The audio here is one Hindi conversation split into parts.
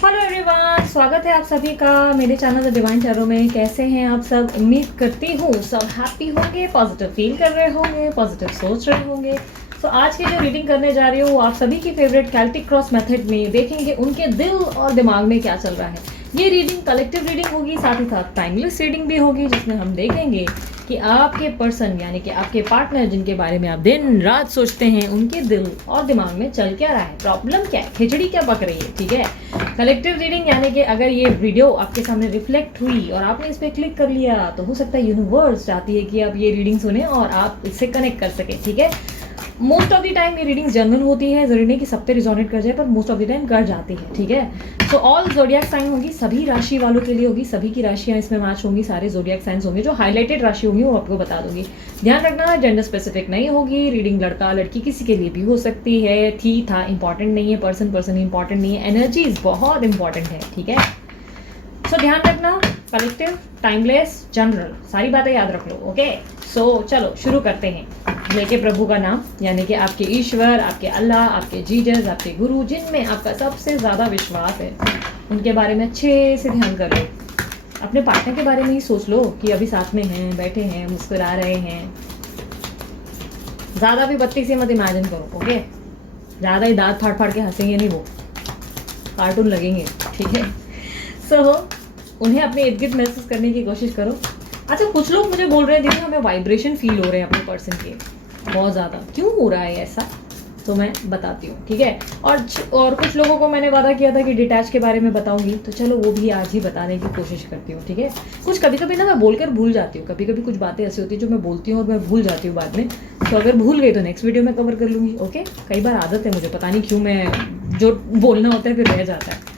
हेलो एवरीवन, स्वागत है आप सभी का मेरे चैनल द डिवाइन टैरो में। कैसे हैं आप सब? उम्मीद करती हूँ सब हैप्पी होंगे, पॉजिटिव फील कर रहे होंगे, पॉजिटिव सोच रहे होंगे। तो आज की जो रीडिंग करने जा रही हूँ वो आप सभी की फेवरेट कैल्टिक क्रॉस मेथड में देखेंगे उनके दिल और दिमाग में क्या चल रहा है। ये रीडिंग कलेक्टिव रीडिंग होगी, साथ ही साथ टाइमलेस रीडिंग भी होगी, जिसमें हम देखेंगे कि आपके पर्सन यानी कि आपके पार्टनर जिनके बारे में आप दिन रात सोचते हैं उनके दिल और दिमाग में चल क्या रहा है, प्रॉब्लम क्या है, खिचड़ी क्या पक रही है। ठीक है, कलेक्टिव रीडिंग यानी कि अगर ये वीडियो आपके सामने रिफ्लेक्ट हुई और आपने इस पर क्लिक कर लिया तो हो सकता है यूनिवर्स चाहती है कि आप ये रीडिंग सुने और आप इससे कनेक्ट कर सकें। ठीक है, मोस्ट ऑफ द टाइम ये रीडिंग जनरल होती है, जरूरी नहीं कि सब पे रिजोनेट कर जाए, पर मोस्ट ऑफ द टाइम कर जाती है। ठीक है, तो ऑल जोडियक साइन होगी, सभी राशि वालों के लिए होगी, सभी की राशियां इसमें मैच होंगी, सारे जोडियक साइंस होंगे। जो हाईलाइटेड राशि होंगी वो आपको बता दूंगी। ध्यान रखना, जेंडर स्पेसिफिक नहीं होगी। रीडिंग लड़का लड़की किसी के लिए भी हो सकती है। थी था इंपॉर्टेंट नहीं है, पर्सन पर्सन इंपॉर्टेंट नहीं है, एनर्जीज बहुत इंपॉर्टेंट है। ठीक है, सो ध्यान रखना, कलेक्टिव, टाइमलेस, जनरल, सारी बातें याद रख लो। ओके, सो चलो शुरू करते हैं। लेके प्रभु का नाम यानी कि आपके ईश्वर, आपके अल्लाह, आपके जीजस, आपके गुरु, जिनमें आपका सबसे ज़्यादा विश्वास है, उनके बारे में अच्छे से ध्यान कर लो। अपने पार्टनर के बारे में ही सोच लो कि अभी साथ में हैं, बैठे हैं, मुस्कुरा रहे हैं। ज़्यादा भी बत्ती से मत इमेजिन करो। ओके, ज़्यादा ही दांत फाड़ फाड़ के हंसेंगे नहीं, वो कार्टून लगेंगे। ठीक है, सो उन्हें अपने इर्द गिर्द महसूस करने की कोशिश करो। अच्छा, कुछ लोग मुझे बोल रहे हैं दीदी हमें वाइब्रेशन फील हो रहे हैं अपने पर्सन के, बहुत ज़्यादा। क्यों हो रहा है ऐसा, तो मैं बताती हूँ। ठीक है, और कुछ लोगों को मैंने वादा किया था कि डिटैच के बारे में बताऊंगी, तो चलो वो भी आज ही बताने की कोशिश करती हूँ। ठीक है, कुछ कभी कभी ना मैं बोलकर भूल जाती हूँ, कभी कभी कुछ बातें ऐसी होती है जो मैं बोलती हूँ और मैं भूल जाती हूँ बाद में। तो अगर भूल गई तो नेक्स्ट वीडियो में कवर कर लूँगी। ओके, कई बार आदत है मुझे, पता नहीं क्यों मैं जो बोलना होता है फिर रह जाता है।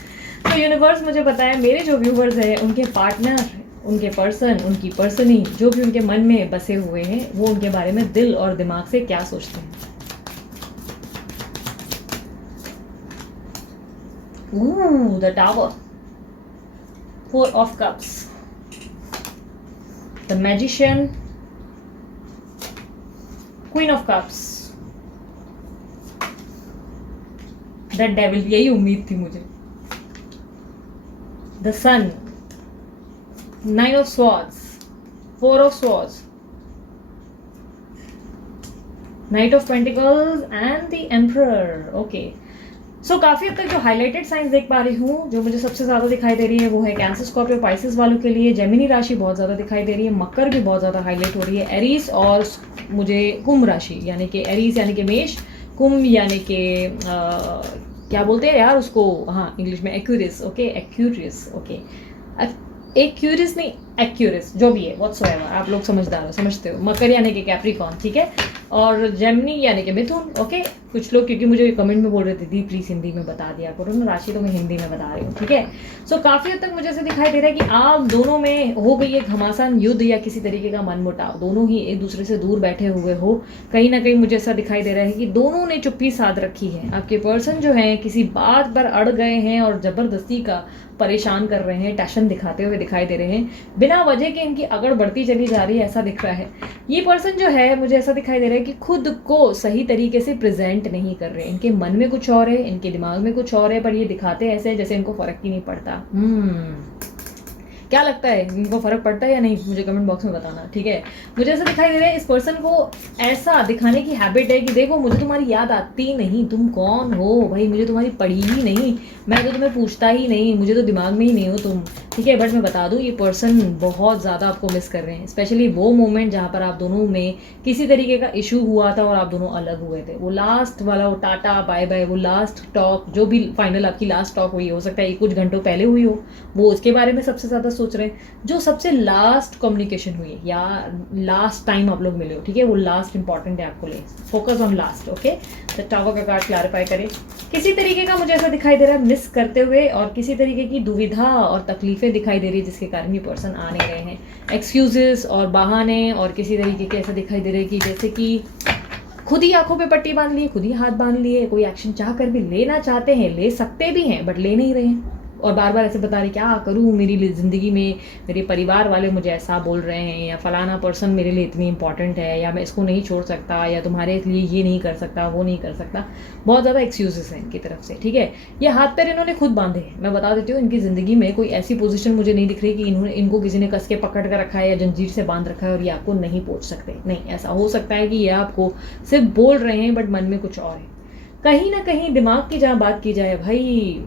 तो यूनिवर्स मुझे बताया मेरे जो व्यूवर्स हैं उनके पार्टनर, उनके पर्सन, उनकी पर्सनी, जो भी उनके मन में बसे हुए हैं, वो उनके बारे में दिल और दिमाग से क्या सोचते हैं। The tower, 4 of cups, the magician, queen of cups, the devil, यही उम्मीद थी मुझे, the sun, 9 of swords, 4 of swords, Knight of Pentacles and the Emperor. Okay. सो काफ़ी हद तक जो हाईलाइटेड साइंस देख पा रही हूँ, जो मुझे सबसे ज़्यादा दिखाई दे रही है वो है कैंसर, स्कॉर्पियो, पाइसेस वालों के लिए। जेमिनी राशि बहुत ज़्यादा दिखाई दे रही है, मकर भी बहुत ज़्यादा हाईलाइट हो रही है, एरीज और मुझे कुंभ राशि यानी कि एरीज यानी कि मेष, कुंभ यानी कि क्या बोलते हैं यार उसको, हाँ इंग्लिश में Aquarius. Okay, Aquarius. Okay, Aquarius नहीं, एक्यूरियस, जो भी है व्हाटसोएवर, आप लोग समझदार हो, समझते हो। मकर यानी कि कैप्रिकॉन। ठीक है, और जेमिनी यानी कि मिथुन। ओके, कुछ लोग क्योंकि मुझे कमेंट में बोल रहे थे दी प्लीज हिंदी में बता दिया करो ना, राशि तो मैं हिंदी में बता रही हूँ। ठीक है, सो काफ़ी हद तक मुझे ऐसे दिखाई दे रहा है कि आप दोनों में हो गई है घमासान, युद्ध या किसी तरीके का मनमुटाव, दोनों ही एक दूसरे से दूर बैठे हुए हो। कहीं ना कहीं मुझे ऐसा दिखाई दे रहा है कि दोनों ने चुप्पी साध रखी है। आपके पर्सन जो है किसी बात पर अड़ गए हैं और जबरदस्ती का परेशान कर रहे हैं, टैशन दिखाते हुए दिखाई दे रहे हैं, बिना वजह के इनकी अगड़ बढ़ती चली जा रही है, ऐसा दिख रहा है। ये पर्सन जो है मुझे ऐसा दिखाई दे रहा है कि खुद को सही तरीके से प्रेजेंट नहीं कर रहे। इनके मन में कुछ और है, इनके दिमाग में कुछ और है, पर ये दिखाते ऐसे हैं जैसे इनको फर्क ही नहीं पड़ता। क्या लगता है इनको फर्क पड़ता है या नहीं, मुझे कमेंट बॉक्स में बताना। ठीक है, मुझे ऐसा दिखाई दे रहा है इस पर्सन को ऐसा दिखाने की हैबिट है कि देखो मुझे तुम्हारी याद आती ही नहीं, तुम कौन हो भाई, मुझे तुम्हारी पड़ी ही नहीं, मैं तो तुम्हें पूछता ही नहीं, मुझे तो दिमाग में ही नहीं हो तुम। ठीक है, बट मैं बता दूं ये पर्सन बहुत ज़्यादा आपको मिस कर रहे हैं, स्पेशली वो मोमेंट जहाँ पर आप दोनों में किसी तरीके का इशू हुआ था और आप दोनों अलग हुए थे। वो लास्ट वाला, वो टाटा बाय बाय, वो लास्ट टॉक, जो भी फाइनल आपकी लास्ट टॉक हुई, हो सकता है कुछ घंटों पहले हुई हो, वो उसके बारे में सबसे ज़्यादा सोच रहे हैं। जो सबसे लास्ट कम्युनिकेशन हुई है या लास्ट टाइम आप लोग मिले हो, ठीक है, वो लास्ट इंपॉर्टेंट है आपको लिए, फोकस ऑन लास्ट। ओके, तो टावर का कार्ड क्लैरिफाई करें। किसी तरीके का मुझे ऐसा दिखाई दे रहा है मिस करते हुए, और किसी तरीके की दुविधा और तकलीफें दिखाई दे रही है जिसके कारण ये पर्सन आ नहीं रहे हैं, एक्सक्यूजेस और बहाने, और किसी तरीके के ऐसा दिखाई दे रहा है कि जैसे कि खुद ही आंखों पे पट्टी बांध ली, खुद ही हाथ बांध लिए, कोई एक्शन चाह कर भी लेना चाहते हैं, ले सकते भी हैं बट ले नहीं रहे हैं। और बार बार ऐसे बता रही क्या करूँ, मेरी ज़िंदगी में मेरे परिवार वाले मुझे ऐसा बोल रहे हैं, या फलाना पर्सन मेरे लिए इतनी इंपॉर्टेंट है, या मैं इसको नहीं छोड़ सकता, या तुम्हारे लिए ये नहीं कर सकता, वो नहीं कर सकता। बहुत ज़्यादा एक्सक्यूजेस हैं इनकी तरफ से, ठीक है। ये हाथ पैर इन्होंने खुद बांधे हैं। मैं बता देती हूँ, इनकी ज़िंदगी में कोई ऐसी पोजीशन मुझे नहीं दिख रही कि इनको किसी ने कस के पकड़ कर रखा है या जंजीर से बांध रखा है और ये आपको नहीं पहुँच सकते। नहीं, ऐसा हो सकता है कि ये आपको सिर्फ बोल रहे हैं बट मन में कुछ और है। कहीं ना कहीं दिमाग की जहाँ बात की जाए भाई,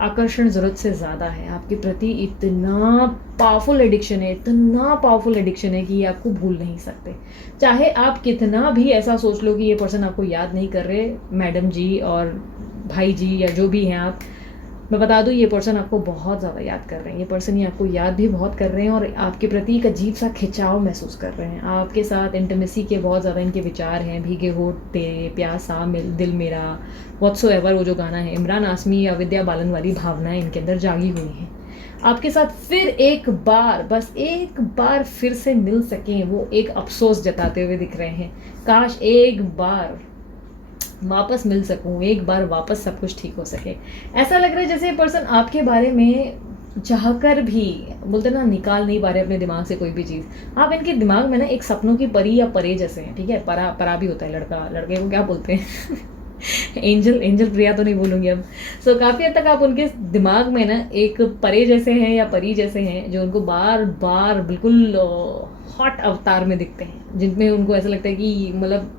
आकर्षण ज़रूरत से ज़्यादा है आपके प्रति। इतना पावरफुल एडिक्शन है, इतना पावरफुल एडिक्शन है कि ये आपको भूल नहीं सकते। चाहे आप कितना भी ऐसा सोच लो कि ये पर्सन आपको याद नहीं कर रहे, मैडम जी और भाई जी या जो भी हैं आप, मैं बता दूं ये पर्सन आपको बहुत ज़्यादा याद कर रहे हैं। ये पर्सन ये आपको याद भी बहुत कर रहे हैं और आपके प्रति एक अजीब सा खिंचाव महसूस कर रहे हैं। आपके साथ इंटीमेसी के बहुत ज़्यादा इनके विचार हैं। भीगे होठ तेरे, प्यासा दिल मेरा, व्हाट्सोएवर, वो जो गाना है, इमरान आसमी या विद्या बालन वाली भावनाएं इनके अंदर जागी हुई हैं। आपके साथ फिर एक बार, बस एक बार फिर से मिल सकें, वो एक अफसोस जताते हुए दिख रहे हैं। काश एक बार वापस मिल सकूं, एक बार वापस सब कुछ ठीक हो सके। ऐसा लग रहा है जैसे पर्सन आपके बारे में चाहकर भी, बोलते ना, निकाल नहीं पा रहे अपने दिमाग से कोई भी चीज़। आप इनके दिमाग में ना एक सपनों की परी या परे जैसे हैं, ठीक है। परा भी होता है लड़का, लड़के को क्या बोलते हैं एंजल प्रिया तो नहीं बोलूँगी अब। सो काफ़ी हद तक आप उनके दिमाग में ना एक परे जैसे हैं या परी जैसे हैं, जो उनको बार बार बिल्कुल हॉट अवतार में दिखते हैं, जिनमें उनको ऐसा लगता है कि मतलब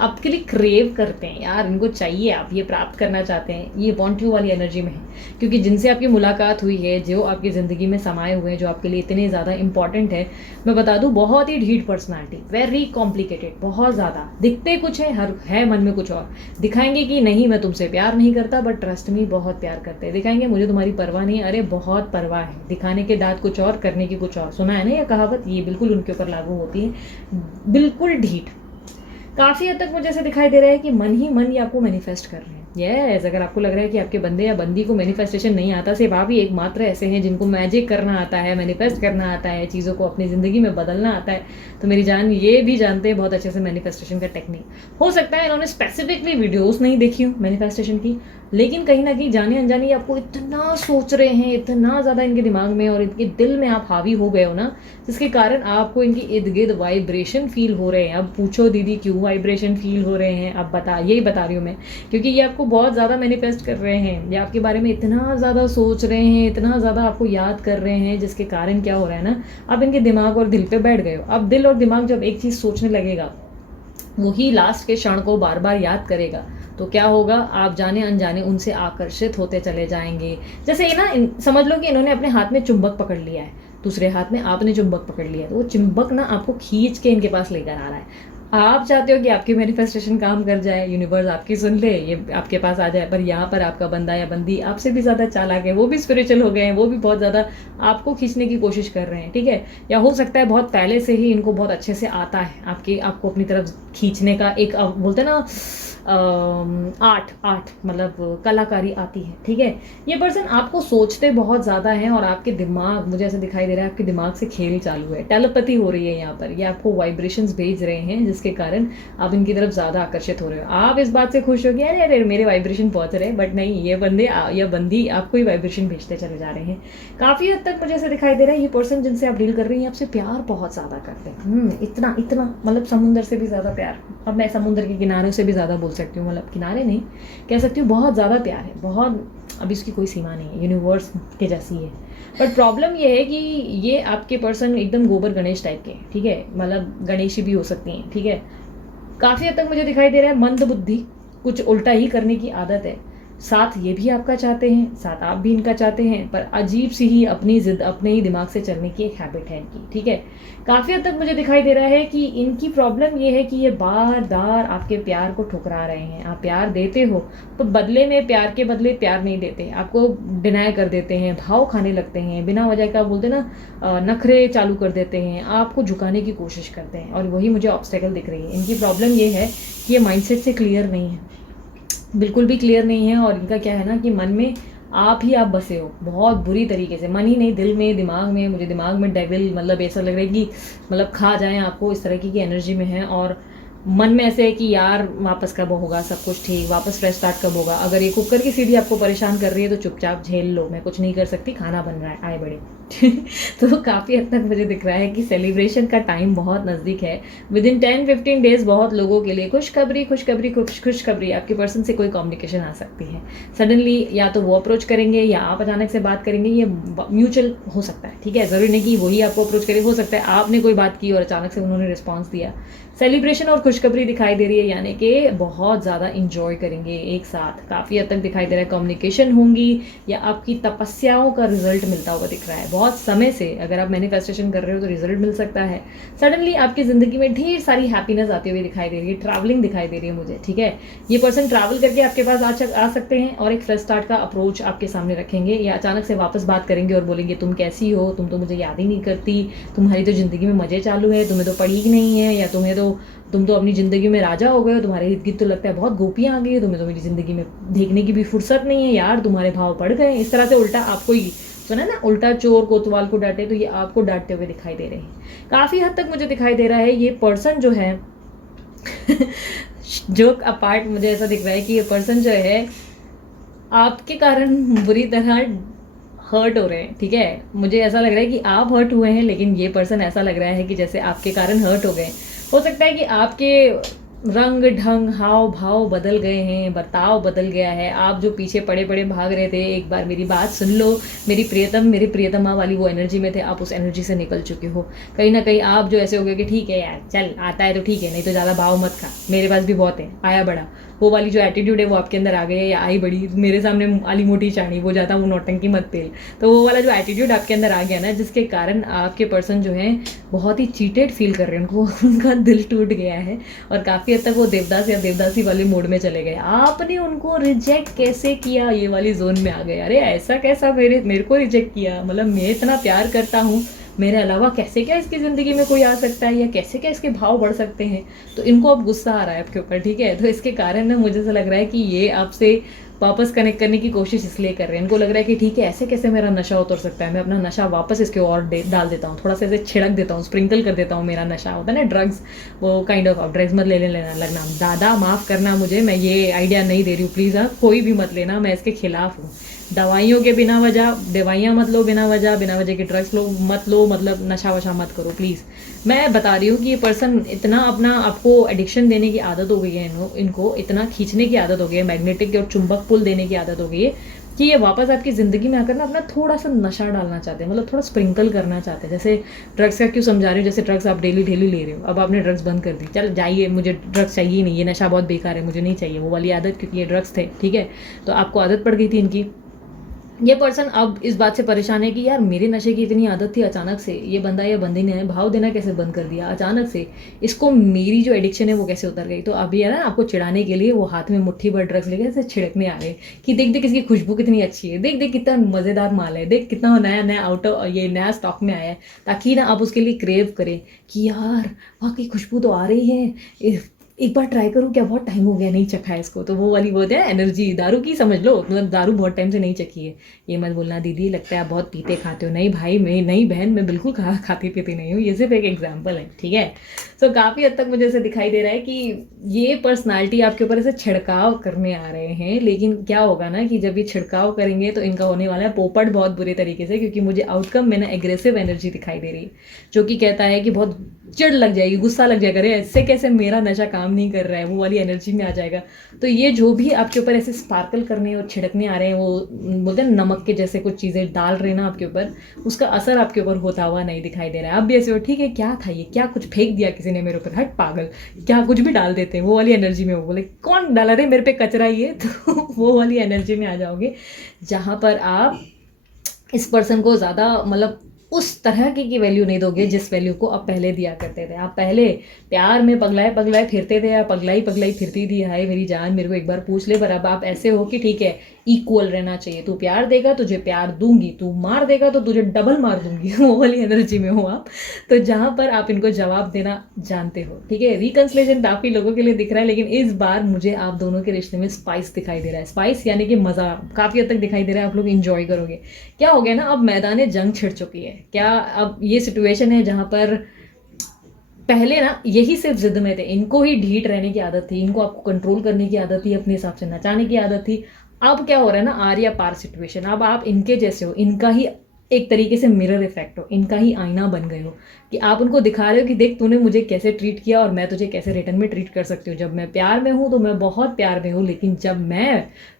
आपके लिए क्रेव करते हैं यार, इनको चाहिए, आप ये प्राप्त करना चाहते हैं, ये वांट यू वाली एनर्जी में है। क्योंकि जिनसे आपकी मुलाकात हुई है, जो आपकी ज़िंदगी में समाये हुए हैं, जो आपके लिए इतने ज़्यादा इंपॉर्टेंट है, मैं बता दूं बहुत ही ढीठ पर्सनालिटी, वेरी कॉम्प्लिकेटेड, बहुत ज़्यादा। दिखते कुछ है, हर है मन में कुछ और। दिखाएंगे कि नहीं मैं तुमसे प्यार नहीं करता, बट ट्रस्ट मी बहुत प्यार करते हैं। दिखाएंगे मुझे तुम्हारी परवाह नहीं, अरे बहुत परवाह है। दिखाने के दांत कुछ और, करने की कुछ और। सुना है ना ये कहावत, ये बिल्कुल उनके ऊपर लागू होती है। बिल्कुल ढीठ। काफ़ी हद तक मुझे ऐसे दिखाई दे रहा है कि मन ही मन ये आपको मैनिफेस्ट कर रहे हैं। यस, अगर आपको लग रहा है कि आपके बंदे या बंदी को मैनिफेस्टेशन नहीं आता, सिर्फ आप ही एकमात्र ऐसे हैं जिनको मैजिक करना आता है, मैनिफेस्ट करना आता है, चीज़ों को अपनी ज़िंदगी में बदलना आता है, तो मेरी जान ये भी जानते हैं बहुत अच्छे से मैनिफेस्टेशन का टेक्निक। हो सकता है इन्होंने स्पेसिफिकली वीडियोज़ नहीं देखी हो मैनिफेस्टेशन की, लेकिन कहीं ना कहीं जाने अनजाने आपको इतना सोच रहे हैं, इतना ज़्यादा इनके दिमाग में और इनके दिल में आप हावी हो गए हो ना, जिसके कारण आपको इनकी इर्द गिर्द वाइब्रेशन फील हो रहे हैं। अब पूछो दीदी क्यों वाइब्रेशन फील हो रहे हैं, अब यही बता रही हूँ मैं, क्योंकि ये आपको बहुत ज़्यादा मैनिफेस्ट कर रहे हैं, ये आपके बारे में इतना ज़्यादा सोच रहे हैं, इतना ज़्यादा आपको याद कर रहे हैं, जिसके कारण क्या हो रहा है ना, अब इनके दिमाग और दिल पे बैठ गए हो। अब दिल और दिमाग जब एक चीज़ सोचने लगेगा, वही लास्ट के क्षण को बार बार याद करेगा, तो क्या होगा, आप जाने अनजाने उनसे आकर्षित होते चले जाएंगे। जैसे ना समझ लो कि इन्होंने अपने हाथ में चुंबक पकड़ लिया है, दूसरे हाथ में आपने चुंबक पकड़ लिया है, तो वो चुंबक ना आपको खींच के इनके पास लेकर आ रहा है। आप चाहते हो कि आपकी मैनिफेस्टेशन काम कर जाए, यूनिवर्स आपकी सुन ले, ये आपके पास आ जाए, पर यहाँ पर आपका बंदा या बंदी आपसे भी ज़्यादा चालाक है, वो भी स्पिरिचुअल हो गए हैं, वो भी बहुत ज़्यादा आपको खींचने की कोशिश कर रहे हैं, ठीक है। या हो सकता है बहुत पहले से ही इनको बहुत अच्छे से आता है आपको अपनी तरफ खींचने का एक, बोलते हैं ना, आर्ट मतलब कलाकारी आती है, ठीक है। ये पर्सन आपको सोचते बहुत ज़्यादा हैं और आपके दिमाग, मुझे ऐसा दिखाई दे रहा है आपके दिमाग से खेल चालू है, टेलीपैथी हो रही है यहाँ पर। ये आपको वाइब्रेशंस भेज रहे हैं, जिसके कारण आप इनकी तरफ ज़्यादा आकर्षित हो रहे हो। आप इस बात से खुश हो कि अरे अरे मेरे वाइब्रेशन पहुँच रहे हैं, बट नहीं, ये बंदे या बंदी आपको ही वाइब्रेशन भेजते चले जा रहे हैं। काफ़ी हद तक मुझे ऐसा दिखाई दे रहा है ये पर्सन जिनसे आप डील कर रही हैं आपसे प्यार बहुत ज़्यादा करते हैं। इतना मतलब समुंदर से भी ज़्यादा प्यार। अब मैं समुंदर के किनारों से भी ज़्यादा बोल सकती हूँ, मतलब किनारे नहीं कह सकती हूँ, बहुत ज़्यादा प्यार है, बहुत, अब इसकी कोई सीमा नहीं है, यूनिवर्स के जैसी है। बट प्रॉब्लम ये है कि ये आपके पर्सन एकदम गोबर गणेश टाइप के, ठीक है, मतलब गणेशी भी हो सकती हैं, ठीक है। काफ़ी हद तक मुझे दिखाई दे रहा है मंद बुद्धि, कुछ उल्टा ही करने की आदत है। साथ ये भी आपका चाहते हैं, साथ आप भी इनका चाहते हैं, पर अजीब सी ही अपनी जिद, अपने ही दिमाग से चलने की एक हैबिट है इनकी, ठीक है। काफ़ी हद तक मुझे दिखाई दे रहा है कि इनकी प्रॉब्लम ये है कि ये बार बार आपके प्यार को ठुकरा रहे हैं। आप प्यार देते हो तो बदले में, प्यार के बदले प्यार नहीं देते, आपको डिनाई कर देते हैं, भाव खाने लगते हैं, बिना वजह का बोलते ना नखरे चालू कर देते हैं, आपको झुकाने की कोशिश करते हैं, और वही मुझे ऑब्स्टेकल दिख रही है। इनकी प्रॉब्लम ये है कि ये माइंडसेट से क्लियर नहीं है, बिल्कुल भी क्लियर नहीं है। और इनका क्या है ना कि मन में आप बसे हो बहुत बुरी तरीके से, मन ही नहीं, दिल में, दिमाग में। मुझे दिमाग में डेविल, मतलब ऐसा लग रहा है कि मतलब खा जाएं आपको, इस तरह की एनर्जी में है। और मन में ऐसे है कि यार वापस कब होगा सब कुछ ठीक, वापस फ्रेश स्टार्ट कब होगा। अगर ये कुकर की सीढ़ी आपको परेशान कर रही है तो चुपचाप झेल लो, मैं कुछ नहीं कर सकती, खाना बन रहा है, आए बड़े। तो काफ़ी हद तक मुझे दिख रहा है कि सेलिब्रेशन का टाइम बहुत नज़दीक है। विद इन 10-15 डेज बहुत लोगों के लिए खुशखबरी खुशखबरी खुशखबरी आपके पर्सन से कोई कम्युनिकेशन आ सकती है। सडनली या तो वो अप्रोच करेंगे या आप अचानक से बात करेंगे, ये म्यूचुअल हो सकता है, ठीक है। ज़रूरी नहीं कि वही आपको अप्रोच करे, हो सकता है आपने कोई बात की और अचानक से उन्होंने रिस्पॉन्स दिया। सेलिब्रेशन और खुशखबरी दिखाई दे रही है, यानी कि बहुत ज़्यादा इंजॉय करेंगे एक साथ। काफ़ी हद तक दिखाई दे रहा है कम्युनिकेशन होंगी या आपकी तपस्याओं का रिजल्ट मिलता हुआ दिख रहा है। बहुत समय से अगर आप मैनिफेस्टेशन कर रहे हो तो रिजल्ट मिल सकता है। सडनली आपकी ज़िंदगी में ढेर सारी हैप्पीनेस आती हुई दिखाई दे रही है, ट्रैवलिंग दिखाई दे रही है मुझे, ठीक है। ये पर्सन ट्रैवल करके आपके पास आ सकते हैं और एक फ्रेश स्टार्ट का अप्रोच आपके सामने रखेंगे, या अचानक से वापस बात करेंगे और बोलेंगे तुम कैसी हो, तुम तो मुझे याद ही नहीं करती, तुम्हारी तो ज़िंदगी में मज़े चालू है, तुम्हें तो पड़ी ही नहीं है, या तुम तो अपनी ज़िंदगी में राजा हो गए हो, तुम्हारे इर्द गिर्द तो लगता है बहुत गोपियाँ आ गई है, तुम्हें तो मेरी ज़िंदगी में देखने की भी फुर्सत नहीं है यार, तुम्हारे भाव पड़ गए। इस तरह से उल्टा आपको ही सुना ना, उल्टा चोर कोतवाल को डांटे, तो ये आपको डांटते हुए दिखाई दे रहे हैं। काफ़ी हद तक मुझे दिखाई दे रहा है ये पर्सन जो है जोक अपार्ट, मुझे ऐसा दिख रहा है कि ये पर्सन जो है आपके कारण बुरी तरह हर्ट हो रहे हैं, ठीक है। मुझे ऐसा लग रहा है कि आप हर्ट हुए हैं, लेकिन ये पर्सन ऐसा लग रहा है कि जैसे आपके कारण हर्ट हो गए। हो सकता है कि आपके रंग ढंग हाव भाव बदल गए हैं, बर्ताव बदल गया है। आप जो पीछे पड़े पड़े भाग रहे थे, एक बार मेरी बात सुन लो, मेरी प्रियतम मेरी प्रियतमा वाली वो एनर्जी में थे, आप उस एनर्जी से निकल चुके हो। कहीं ना कहीं आप जो ऐसे हो गए कि ठीक है यार चल आता है तो ठीक है, नहीं तो ज़्यादा भाव मत खा, मेरे पास भी बहुत है, आया बड़ा, वो वाली जो एटीट्यूड है वो आपके अंदर आ गई है, या आई बड़ी मेरे सामने आली मोटी चाणी, वो ज़्यादा वो नौटंकी मत पेल। तो वो वाला जो एटीट्यूड आपके अंदर आ गया ना, जिसके कारण आपके पर्सन जो है बहुत ही चीटेड फील कर रहे हैं, उनको उनका दिल टूट गया है और काफ़ी हद तक वो देवदास या देवदासी वाले मोड में चले गए। आपने उनको रिजेक्ट कैसे किया, ये वाली जोन में आ गए। अरे ऐसा कैसा मेरे को रिजेक्ट किया, मतलब मैं इतना प्यार करता हूँ, मेरे अलावा कैसे क्या इसकी ज़िंदगी में कोई आ सकता है, या कैसे क्या इसके भाव बढ़ सकते हैं। तो इनको अब गुस्सा आ रहा है आपके ऊपर, ठीक है। तो इसके कारण ना मुझे ऐसा लग रहा है कि ये आपसे वापस कनेक्ट करने की कोशिश इसलिए कर रहे हैं, इनको लग रहा है कि ठीक है ऐसे कैसे मेरा नशा उतर सकता है, मैं अपना नशा वापस इसके और डाल देता हूँ, थोड़ा सा ऐसे छिड़क देता हूँ, स्प्रिंकल कर देता हूँ। मेरा नशा होता है ना ड्रग्स, वो काइंड ऑफ, ड्रग्स मत लेने लेना लगना, दादा माफ़ करना मुझे, मैं ये आइडिया नहीं दे रही हूँ प्लीज़, हाँ कोई भी मत लेना, मैं इसके खिलाफ हूँ। दवाइयों के बिना वजह दवाइयाँ मत लो, बिना वजह के ड्रग्स लो मत लो, मतलब नशा वशा मत करो प्लीज़। मैं बता रही हूँ कि ये पर्सन इतना अपना आपको एडिक्शन देने की आदत हो गई है, इनको इतना खींचने की आदत हो गई है, मैग्नेटिक और चुंबक पुल देने की आदत हो गई है कि ये वापस आपकी ज़िंदगी में आकर ना अपना थोड़ा सा नशा डालना चाहते हैं, मतलब थोड़ा स्प्रिंकल करना चाहते हैं। जैसे ड्रग्स का क्यों समझा रही हूँ, जैसे ड्रग्स आप डेली डेली ले रहे हो, अब आपने ड्रग्स बंद कर दी, चल जाइए मुझे ड्रग्स चाहिए नहीं, ये नशा बहुत बेकार है, मुझे नहीं चाहिए वो वाली आदत, क्योंकि ये ड्रग्स थे, ठीक है। तो आपको आदत पड़ गई थी इनकी। ये पर्सन अब इस बात से परेशान है कि यार मेरे नशे की इतनी आदत थी, अचानक से ये बंदा या बंदी ने भाव देना कैसे बंद कर दिया अचानक से, इसको मेरी जो एडिक्शन है वो कैसे उतर गई। तो अभी है ना आपको चिढ़ाने के लिए वो हाथ में मुट्ठी भर ड्रग्स लेके ऐसे छिड़कने आ रहे कि देख देख इसकी खुशबू कितनी अच्छी है, देख देख कितना मज़ेदार माल है, देख कितना नया नया ये नया स्टॉक में आया है, ताकि ना आप उसके लिए क्रेव करें कि यार वाकई खुशबू तो आ रही है, एक बार ट्राई करूँ क्या, बहुत टाइम हो गया नहीं चखा है इसको। तो वो वाली बहुत है एनर्जी, दारू की समझ लो, मतलब दारू बहुत टाइम से नहीं चखी है। ये मत बोलना दीदी लगता है आप बहुत पीते खाते हो, नहीं भाई मैं नहीं बहन, मैं बिल्कुल खाती पीती नहीं हूँ, ये सिर्फ एक एग्जाम्पल है, ठीक है। सो काफ़ी हद तक मुझे ऐसे दिखाई दे रहा है कि ये पर्सनालिटी आपके ऊपर ऐसे छिड़काव करने आ रहे हैं, लेकिन क्या होगा ना कि जब ये छिड़काव करेंगे तो इनका होने वाला है पोपट बहुत बुरे तरीके से, क्योंकि मुझे आउटकम में ना एग्रेसिव एनर्जी दिखाई दे रही है, जो कि कहता है कि बहुत चिढ़ लग जाएगी, गुस्सा लग जाएगा, अरे ऐसे कैसे मेरा नशा काम नहीं कर रहा है, वो वाली एनर्जी में आ जाएगा। तो ये जो भी आपके ऊपर ऐसे स्पार्कल करने और छिड़कने आ रहे हैं, वो बोलते हैं नमक के जैसे कुछ चीज़ें डाल रहे हैं ना आपके ऊपर, उसका असर आपके ऊपर होता हुआ नहीं दिखाई दे रहा है। अब भी ऐसे हो ठीक है क्या था ये, क्या कुछ फेंक दिया किसी ने मेरे ऊपर, हट पागल, क्या कुछ भी डाल देते हैं, वो वाली एनर्जी में वो बोले कौन डाला रहे मेरे पे कचरा ये, तो वो वाली एनर्जी में आ जाओगे, जहाँ पर आप इस पर्सन को ज़्यादा मतलब उस तरह की वैल्यू नहीं दोगे जिस वैल्यू को आप पहले दिया करते थे। आप पहले प्यार में पगलाए पगलाए फिरते थे, या पगलाई पगलाई फिरती थी, हाय मेरी जान मेरे को एक बार पूछ ले। पर अब आप ऐसे हो कि ठीक है इक्वल रहना चाहिए, तू प्यार देगा तुझे प्यार दूंगी, तू मार देगा तो तुझे डबल मार दूंगी, वो वाली एनर्जी में हो आप। तो जहाँ पर आप इनको जवाब देना जानते हो, ठीक है। रिकन्सिलेशन काफ़ी लोगों के लिए दिख रहा है, लेकिन इस बार मुझे आप दोनों के रिश्ते में स्पाइस दिखाई दे रहा है। स्पाइस यानी कि मज़ा काफ़ी हद तक दिखाई दे रहा है, आप लोग इंजॉय करोगे। क्या हो गया ना, अब मैदान जंग छिड़ चुकी है, क्या अब ये सिचुएशन है जहाँ पर पहले ना यही सिर्फ जिद में थे, इनको ही ढीठ रहने की आदत थी, इनको आपको कंट्रोल करने की आदत थी, अपने हिसाब से नचाने की आदत थी। अब क्या हो रहा है ना, आर या पार सिचुएशन, अब आप इनके जैसे हो, इनका ही एक तरीके से मिरर इफेक्ट हो, इनका ही आईना बन गए हो, कि आप उनको दिखा रहे हो कि देख तूने मुझे कैसे ट्रीट किया और मैं तुझे कैसे रिटर्न में ट्रीट कर सकती हूँ। जब मैं प्यार में हूँ तो मैं बहुत प्यार में हूँ, लेकिन जब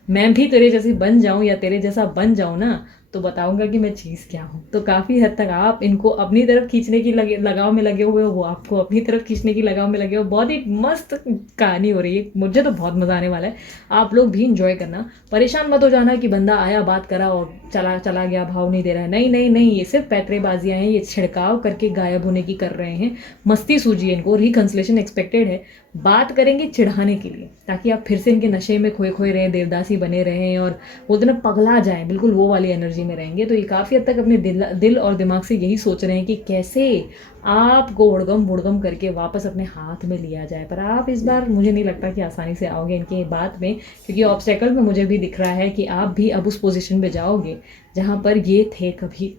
मैं भी तेरे जैसी बन जाऊँ या तेरे जैसा बन जाऊँ ना, तो बताऊंगा कि मैं चीज़ क्या हूँ। तो काफ़ी हद तक आप इनको अपनी तरफ खींचने की लगाव में लगे हुए हो, वो आपको अपनी तरफ खींचने की लगाव में लगे हो। बहुत ही मस्त कहानी हो रही है, मुझे तो बहुत मज़ा आने वाला है। आप लोग भी इंजॉय करना, परेशान मत हो जाना कि बंदा आया बात करा और चला चला गया, भाव नहीं दे रहा है। नहीं नहीं नहीं, ये सिर्फ पैतरेबाजियाँ हैं, ये छिड़काव करके गायब होने की कर रहे हैं। मस्ती सूझी है इनको, रिकन्सलेशन एक्सपेक्टेड है। बात करेंगे चिढ़ाने के लिए, ताकि आप फिर से इनके नशे में खोए खोए रहें, देवदासी बने रहें और बोलते ना पगला जाएं, बिल्कुल वो वाली एनर्जी में रहेंगे। तो ये काफ़ी हद तक अपने दिल और दिमाग से यही सोच रहे हैं कि कैसे आपको उड़गम बुड़गम करके वापस अपने हाथ में लिया जाए। पर आप इस बार मुझे नहीं लगता कि आसानी से आओगे इनके बात में, क्योंकि ऑब्स्टेकल में मुझे भी दिख रहा है कि आप भी अब उस पोजीशन में जाओगे जहाँ पर ये थे कभी।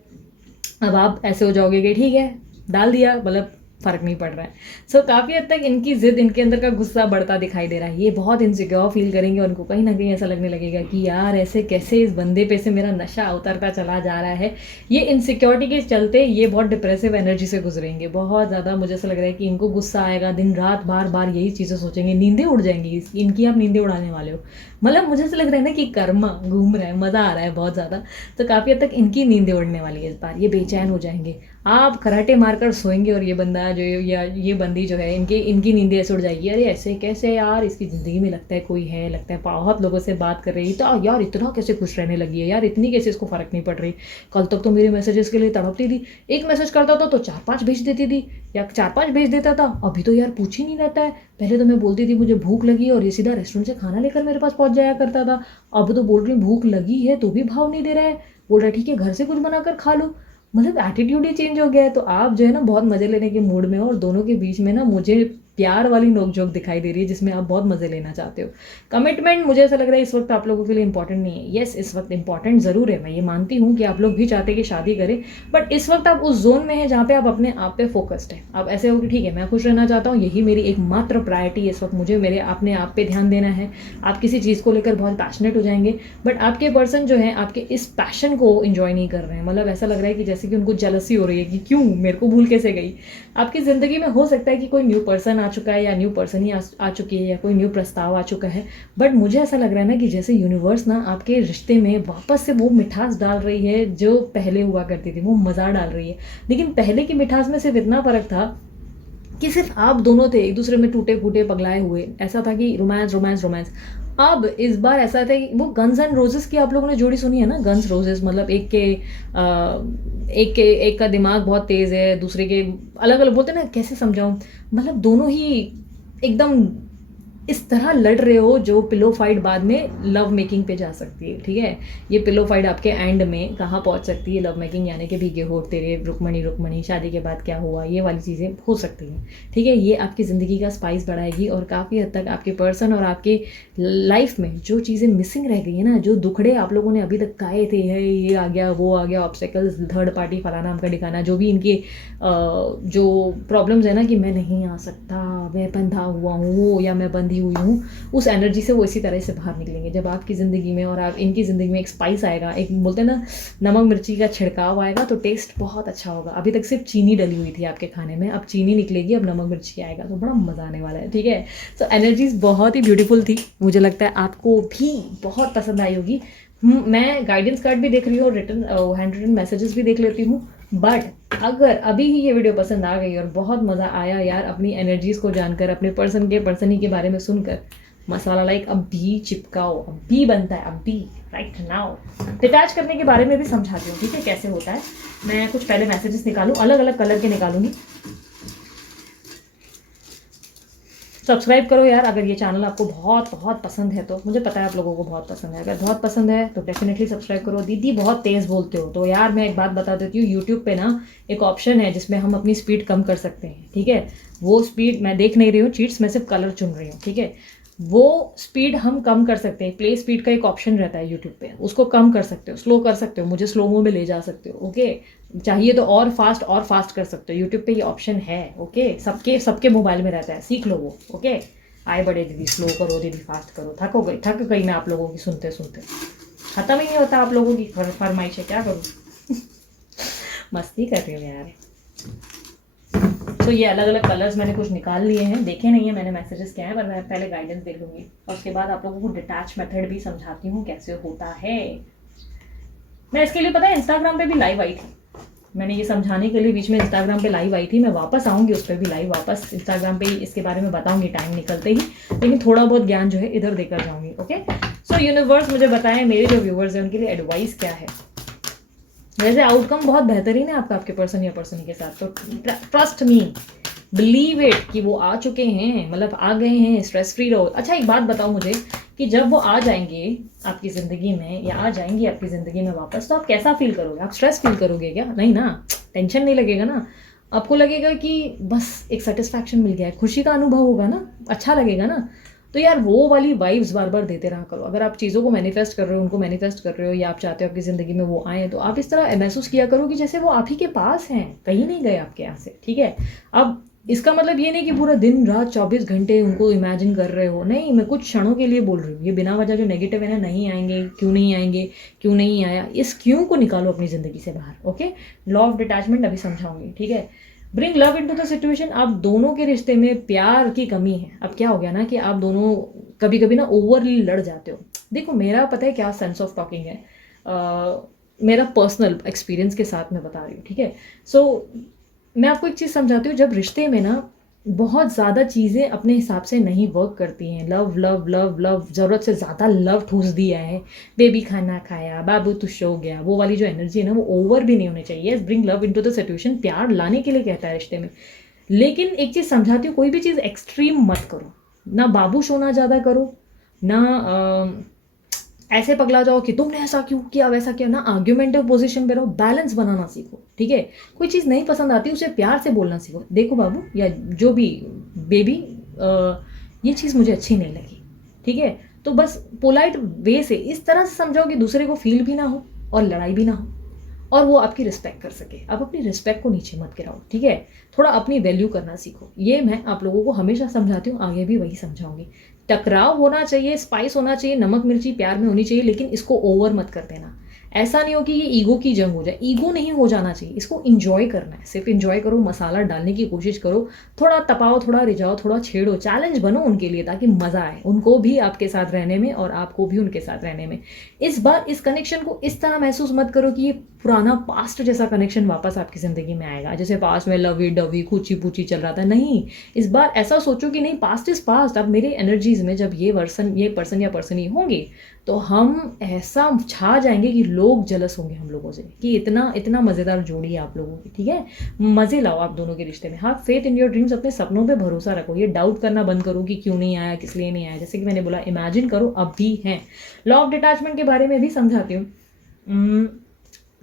अब आप ऐसे हो जाओगे कि ठीक है डाल दिया, मतलब फ़र्क नहीं पड़ रहा है। सो काफ़ी हद तक इनकी ज़िद, इनके अंदर का गुस्सा बढ़ता दिखाई दे रहा है। ये बहुत इनसिक्योर फील करेंगे और उनको कहीं ना कहीं ऐसा लगने लगेगा कि यार ऐसे कैसे इस बंदे पे से मेरा नशा उतरता चला जा रहा है। ये इनसिक्योरिटी के चलते ये बहुत डिप्रेसिव एनर्जी से गुजरेंगे बहुत ज़्यादा। मुझे ऐसा लग रहा है कि इनको गुस्सा आएगा, दिन रात बार बार यही चीज़ें सोचेंगे, नींदें उड़ जाएंगी इनकी, आप नींदें उड़ाने वाले हो। मतलब मुझे ऐसा लग रहा है ना कि कर्मा घूम रहा है, मज़ा आ रहा है बहुत ज़्यादा। तो काफ़ी हद तक इनकी नींदें उड़ने वाली है इस बार, ये बेचैन हो जाएंगे। आप कराटे मारकर सोएंगे और ये बंदा जो या ये बंदी जो है, इनकी नींदें ऐसे उड़ जाएगी, अरे ऐसे कैसे यार, इसकी ज़िंदगी में लगता है कोई है, लगता है बहुत लोगों से बात कर रही है, तो यार इतना कैसे खुश रहने लगी है यार, इतनी कैसे इसको फ़र्क नहीं पड़ रही। कल तक तो मेरे मैसेजेस के लिए तड़पती थी, एक मैसेज करता था तो 4-5 भेज देती थी, या 4-5 भेज देता था। अभी तो यार पूछ ही नहीं रहता है। पहले तो मैं बोलती थी मुझे भूख लगी और ये सीधा रेस्टोरेंट से खाना लेकर मेरे पास पहुंच जाया करता था। अब तो बोल रही भूख लगी है तो भी भाव नहीं दे रहा है, बोल रहा है ठीक है घर से कुछ बनाकर खा लो। मतलब एटीट्यूड ही चेंज हो गया है। तो आप जो है ना बहुत मज़े लेने के मूड में हो, और दोनों के बीच में ना मुझे प्यार वाली नोकझोंक दिखाई दे रही है जिसमें आप बहुत मज़े लेना चाहते हो। कमिटमेंट मुझे ऐसा लग रहा है इस वक्त आप लोगों के लिए इंपॉर्टेंट नहीं है। येस, इस वक्त इंपॉर्टेंट ज़रूर है, मैं ये मानती हूँ कि आप लोग भी चाहते हैं कि शादी करें, बट इस वक्त आप उस जोन में हैं जहाँ पे आप अपने आप पे फोकस्ड हैं। आप ऐसे हो कि ठीक है मैं खुश रहना चाहता हूँ, यही मेरी एकमात्र प्रायोरिटी है इस वक्त, मुझे मेरे अपने आप पे ध्यान देना है। आप किसी चीज़ को लेकर बहुत पैशनेट हो जाएंगे, बट आपके पर्सन जो है आपके इस पैशन को इंजॉय नहीं कर रहे हैं। मतलब ऐसा लग रहा है कि जैसे कि उनको जेलसी हो रही है कि क्यों मेरे को भूल कैसे गई। आपकी ज़िंदगी में हो सकता है कि कोई न्यू पर्सन आ चुका है, या न्यू पर्सन ही आ चुकी है, या कोई न्यू प्रस्ताव आ चुका है, बट मुझे ऐसा लग रहा है ना कि जैसे यूनिवर्स ना आपके रिश्ते में वापस से वो मिठास डाल रही है जो पहले हुआ करती थी, वो मज़ा डाल रही है। लेकिन पहले की मिठास में सिर्फ इतना फ़र्क था कि सिर्फ आप दोनों थे एक दूसरे में टूटे फूटे पगलाए हुए, ऐसा था कि रोमांस रोमांस रोमांस। अब इस बार ऐसा था कि वो गन्स एंड रोजेस की आप लोगों ने जोड़ी सुनी है ना, गन्स रोजेस, मतलब एक का दिमाग बहुत तेज है, दूसरे के अलग अलग, बोलते हैं ना कैसे समझाऊं, मतलब दोनों ही एकदम इस तरह लड़ रहे हो जो पिलो फाइट बाद में लव मेकिंग पे जा सकती है। ठीक है, ये पिलो फाइट आपके एंड में कहाँ पहुँच सकती है, लव मेकिंग, यानी कि भीगे होठ तेरे रुकमणी रुकमणी शादी के बाद क्या हुआ, ये वाली चीज़ें हो सकती हैं। ठीक है, ये आपकी ज़िंदगी का स्पाइस बढ़ाएगी और काफ़ी हद तक आपके पर्सन और आपके लाइफ में जो चीज़ें मिसिंग रह गई है ना, जो दुखड़े आप लोगों ने अभी तक खाए थे, है ये आ गया वो आ गया, ऑब्स्टेकल्स, थर्ड पार्टी, फलाना नाम का ठिकाना, जो भी इनके जो प्रॉब्लम्स है ना कि मैं नहीं आ सकता, मैं बंधा हुआ हूँ या मैं बंधी हुई हूँ, उस एनर्जी से वो इसी तरह से बाहर निकलेंगे जब आपकी ज़िंदगी में और आप इनकी ज़िंदगी में एक स्पाइस आएगा, एक बोलते हैं ना नमक मिर्ची का छिड़काव आएगा, तो टेस्ट बहुत अच्छा होगा। अभी तक सिर्फ चीनी डली हुई थी आपके खाने में, अब चीनी निकलेगी, अब नमक मिर्ची आएगा, तो बड़ा मज़ा आने वाला है। ठीक है, तो एनर्जीज बहुत ही ब्यूटीफुल थी, मुझे लगता है आपको भी बहुत पसंद आई होगी। मैं गाइडेंस कार्ड भी देख रही हूँ और रिटर्न हैंड रिटन मैसेजेस भी देख लेती हूँ, बट अगर अभी ही ये वीडियो पसंद आ गई और बहुत मज़ा आया यार अपनी एनर्जीज़ को जानकर, अपने पर्सन ही के बारे में सुनकर, मसाला लाइक अब भी चिपकाओ, अब भी बनता है, अब भी राइट नाउ। डिटैच करने के बारे में भी समझाती हूँ, ठीक है कैसे होता है। मैं कुछ पहले मैसेजेस निकालूँ, अलग अलग कलर के निकालूंगी। सब्सक्राइब करो यार अगर ये चैनल आपको बहुत बहुत पसंद है, तो मुझे पता है आप लोगों को बहुत पसंद है, अगर बहुत पसंद है तो डेफिनेटली सब्सक्राइब करो। दीदी बहुत तेज़ बोलते हो, तो यार मैं एक बात बता देती हूँ, यूट्यूब पे ना एक ऑप्शन है जिसमें हम अपनी स्पीड कम कर सकते हैं। ठीक है, वो स्पीड मैं देख नहीं रही हूँ चीट्स, मैं सिर्फ कलर चुन रही हूँ। ठीक है, वो स्पीड हम कम कर सकते हैं, प्ले स्पीड का एक ऑप्शन रहता है यूट्यूब पे, उसको कम कर सकते हो, स्लो कर सकते हो, मुझे स्लोमो में ले जा सकते हो। ओके, चाहिए तो और फास्ट कर सकते हो, यूट्यूब पे ये ऑप्शन है। ओके, सबके सबके मोबाइल में रहता है, सीख लो वो। ओके, आए बड़े दीदी स्लो करो, दीदी फास्ट करो, थक गई मैं आप लोगों की सुनते सुनते, ख़त्म ही नहीं होता आप लोगों की फरमाइश है, क्या करूँ। मस्ती कर रही हूँ यार। तो ये अलग अलग कलर्स मैंने कुछ निकाल लिए हैं, देखे नहीं है मैंने मैसेजेस क्या है, पर मैं पहले गाइडेंस देख लूँगी और उसके बाद आप लोगों को डिटैच मेथड भी समझाती हूँ कैसे होता है। मैं इसके लिए पता है इंस्टाग्राम पे भी लाइव आई थी, मैंने ये समझाने के लिए बीच में इंस्टाग्राम पे लाइव आई थी। मैं वापस आऊँगी उस पर भी लाइव, वापस इंस्टाग्राम पे ही इसके बारे में बताऊँगी टाइम निकलते ही, लेकिन थोड़ा बहुत ज्ञान जो है इधर देकर जाऊँगी। ओके, सो यूनिवर्स मुझे बताएं मेरे जो व्यूवर्स हैं उनके लिए एडवाइस क्या है। वैसे आउटकम बहुत बेहतरीन है आपका आपके पर्सन या पर्सन के साथ, तो ट्रस्ट मी, बिलीव इट कि वो आ चुके हैं, मतलब आ गए हैं, स्ट्रेस फ्री रहो। अच्छा एक बात बताओ मुझे कि जब वो आ जाएंगे आपकी ज़िंदगी में या आ जाएंगी आपकी ज़िंदगी में वापस, तो आप कैसा फील करोगे? आप स्ट्रेस फील करोगे क्या? नहीं ना, टेंशन नहीं लगेगा ना, आपको लगेगा कि बस एक सेटिस्फैक्शन मिल गया है, खुशी का अनुभव होगा ना, अच्छा लगेगा ना। तो यार वो वाली वाइब्स बार बार देते रहा करो। अगर आप चीज़ों को मैनिफेस्ट कर रहे हो, उनको मैनिफेस्ट कर रहे हो, या आप चाहते हो आपकी ज़िंदगी में वो आए, तो आप इस तरह महसूस किया करो कि जैसे वो आप ही के पास हैं, कहीं नहीं गए आपके यहाँ से। ठीक है, अब इसका मतलब ये नहीं कि पूरा दिन रात 24 घंटे उनको इमेजिन कर रहे हो, नहीं, मैं कुछ क्षणों के लिए बोल रही हूँ। ये बिना वजह जो नेगेटिव है ना, नहीं आएंगे, क्यों नहीं आएंगे, क्यों नहीं आया, इस क्यों को निकालो अपनी ज़िंदगी से बाहर। ओके, लॉ ऑफ डिटैचमेंट अभी समझाऊंगी। ठीक है, bring love into the situation. आप दोनों के रिश्ते में प्यार की कमी है। अब क्या हो गया ना कि आप दोनों कभी कभी ना ओवरली लड़ जाते हो। देखो मेरा पता है क्या सेंस ऑफ टॉकिंग है, मेरा पर्सनल एक्सपीरियंस के साथ मैं बता रही हूँ। ठीक है, सो मैं आपको एक चीज़ समझाती हूँ, जब रिश्ते में ना बहुत ज़्यादा चीज़ें अपने हिसाब से नहीं वर्क करती हैं, लव लव लव लव, ज़रूरत से ज़्यादा लव ठूस दिया है, बेबी खाना खाया, बाबू तू सो गया, वो वाली जो एनर्जी है ना, वो ओवर भी नहीं होनी चाहिए। Bring love into the situation, प्यार लाने के लिए कहता है रिश्ते में। लेकिन एक चीज़ समझाती हूँ, कोई भी चीज़ एक्सट्रीम मत करो, ना बाबू सोना ज़्यादा करो, ना ऐसे पगला जाओ कि तुमने ऐसा क्यों किया वैसा किया, ना आर्ग्यूमेंटिव पोजीशन पे रहो, बैलेंस बनाना सीखो। ठीक है, कोई चीज़ नहीं पसंद आती उसे प्यार से बोलना सीखो, देखो बाबू या जो भी बेबी, ये चीज़ मुझे अच्छी नहीं लगी। ठीक है, तो बस पोलाइट वे से इस तरह से समझाओ कि दूसरे को फील भी ना हो और लड़ाई भी ना हो, और वो आपकी रिस्पेक्ट कर सके। आप अपनी रिस्पेक्ट को नीचे मत गिराओ। ठीक है, थोड़ा अपनी वैल्यू करना सीखो। ये मैं आप लोगों को हमेशा समझाती हूँ, आगे भी वही समझाऊंगी। टकराव होना चाहिए, स्पाइस होना चाहिए, नमक मिर्ची प्यार में होनी चाहिए, लेकिन इसको ओवर मत कर देना। ऐसा नहीं हो कि ये ईगो की जंग हो जाए, ईगो नहीं हो जाना चाहिए, इसको इंजॉय करना है, सिर्फ इंजॉय करो, मसाला डालने की कोशिश करो, थोड़ा तपाओ, थोड़ा रिझाओ, थोड़ा छेड़ो, चैलेंज बनो उनके लिए, ताकि मज़ा आए उनको भी आपके साथ रहने में और आपको भी उनके साथ रहने में। इस बार इस कनेक्शन को इस तरह महसूस मत करो कि ये पुराना पास्ट जैसा कनेक्शन वापस आपकी ज़िंदगी में आएगा, जैसे पास्ट में लवी डवी कूची पूची चल रहा था। नहीं, इस बार ऐसा सोचो कि नहीं, पास्ट इज़ पास्ट। अब मेरे एनर्जीज़ में जब ये पर्सन या पर्सन ही होंगे, तो हम ऐसा छा जाएंगे कि लोग जलस होंगे हम लोगों से कि इतना इतना मज़ेदार जोड़ी है आप लोगों की। ठीक है, मज़े लाओ आप दोनों के रिश्ते में। हाँ, फेथ इन योर ड्रीम्स, अपने सपनों पे भरोसा रखो, ये डाउट करना बंद करो कि क्यों नहीं आया, किस लिए नहीं आया। जैसे कि मैंने बोला, इमेजिन करो अब भी हैं। लॉ ऑफ डिटैचमेंट के बारे में भी समझाती हूँ।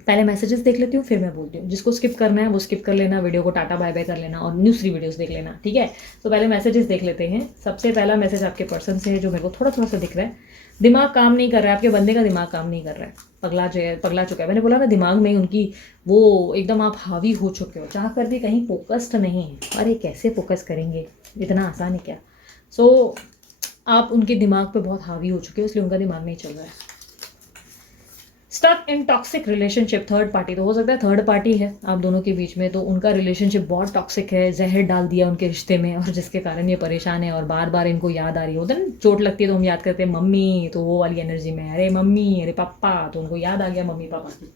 पहले मैसेजेस देख लेती हूँ, फिर मैं बोलती हूँ। जिसको स्किप करना है वो स्किप कर लेना, वीडियो को टाटा बाय बाय कर लेना और दूसरी वीडियोस देख लेना। ठीक है, तो पहले मैसेजेस देख लेते हैं। सबसे पहला मैसेज आपके पर्सन से है, जो मेरे को थोड़ा थोड़ा सा दिख रहा है। दिमाग काम नहीं कर रहा है, आपके बंदे का दिमाग काम नहीं कर रहा है, पगला चुका है। मैंने बोला ना, दिमाग में उनकी वो एकदम आप हावी हो चुके हो, चाह कर भी कहीं फोकस्ड नहीं है। अरे कैसे फोकस करेंगे, इतना आसान है क्या। सो आप उनके दिमाग पे बहुत हावी हो चुके हो, इसलिए उनका दिमाग नहीं चल रहा है। Stuck in toxic relationship, third party, तो हो सकता है थर्ड पार्टी है आप दोनों के बीच में, तो उनका रिलेशनशिप बहुत टॉक्सिक है, जहर डाल दिया उनके रिश्ते में, और जिसके कारण ये परेशान है और बार बार इनको याद आ रही होता है ना, चोट लगती है तो हम याद करते हैं मम्मी, तो वो वाली एनर्जी में अरे मम्मी अरे पापा, तो उनको याद आ गया मम्मी पापा की,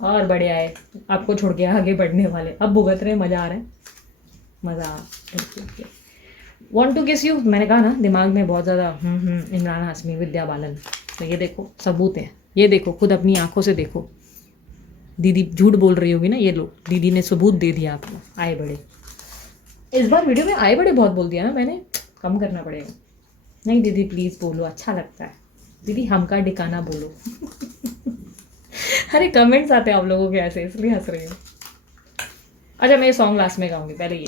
और बड़े आए आपको छोड़ के आगे बढ़ने वाले, अब भुगत रहे, मज़ा आ रहा है, मज़ा। वॉन्ट टू किस यू, मैंने कहा ना दिमाग में बहुत ज़्यादा इमरान हाशमी, विद्या बालन, तो ये देखो सबूत है, ये देखो खुद अपनी आंखों से देखो। दीदी झूठ बोल रही होगी ना, ये लो दीदी ने सबूत दे दिया आपको। आए बड़े, इस बार वीडियो में आए बड़े बहुत बोल दिया ना मैंने, कम करना पड़ेगा। नहीं दीदी प्लीज़ बोलो, अच्छा लगता है दीदी, हमका डिकाना बोलो। अरे कमेंट्स आते हैं आप लोगों के ऐसे, इसलिए हंस रही हूँ। अच्छा मैं ये सॉन्ग लास्ट में गाऊंगी, पहले ये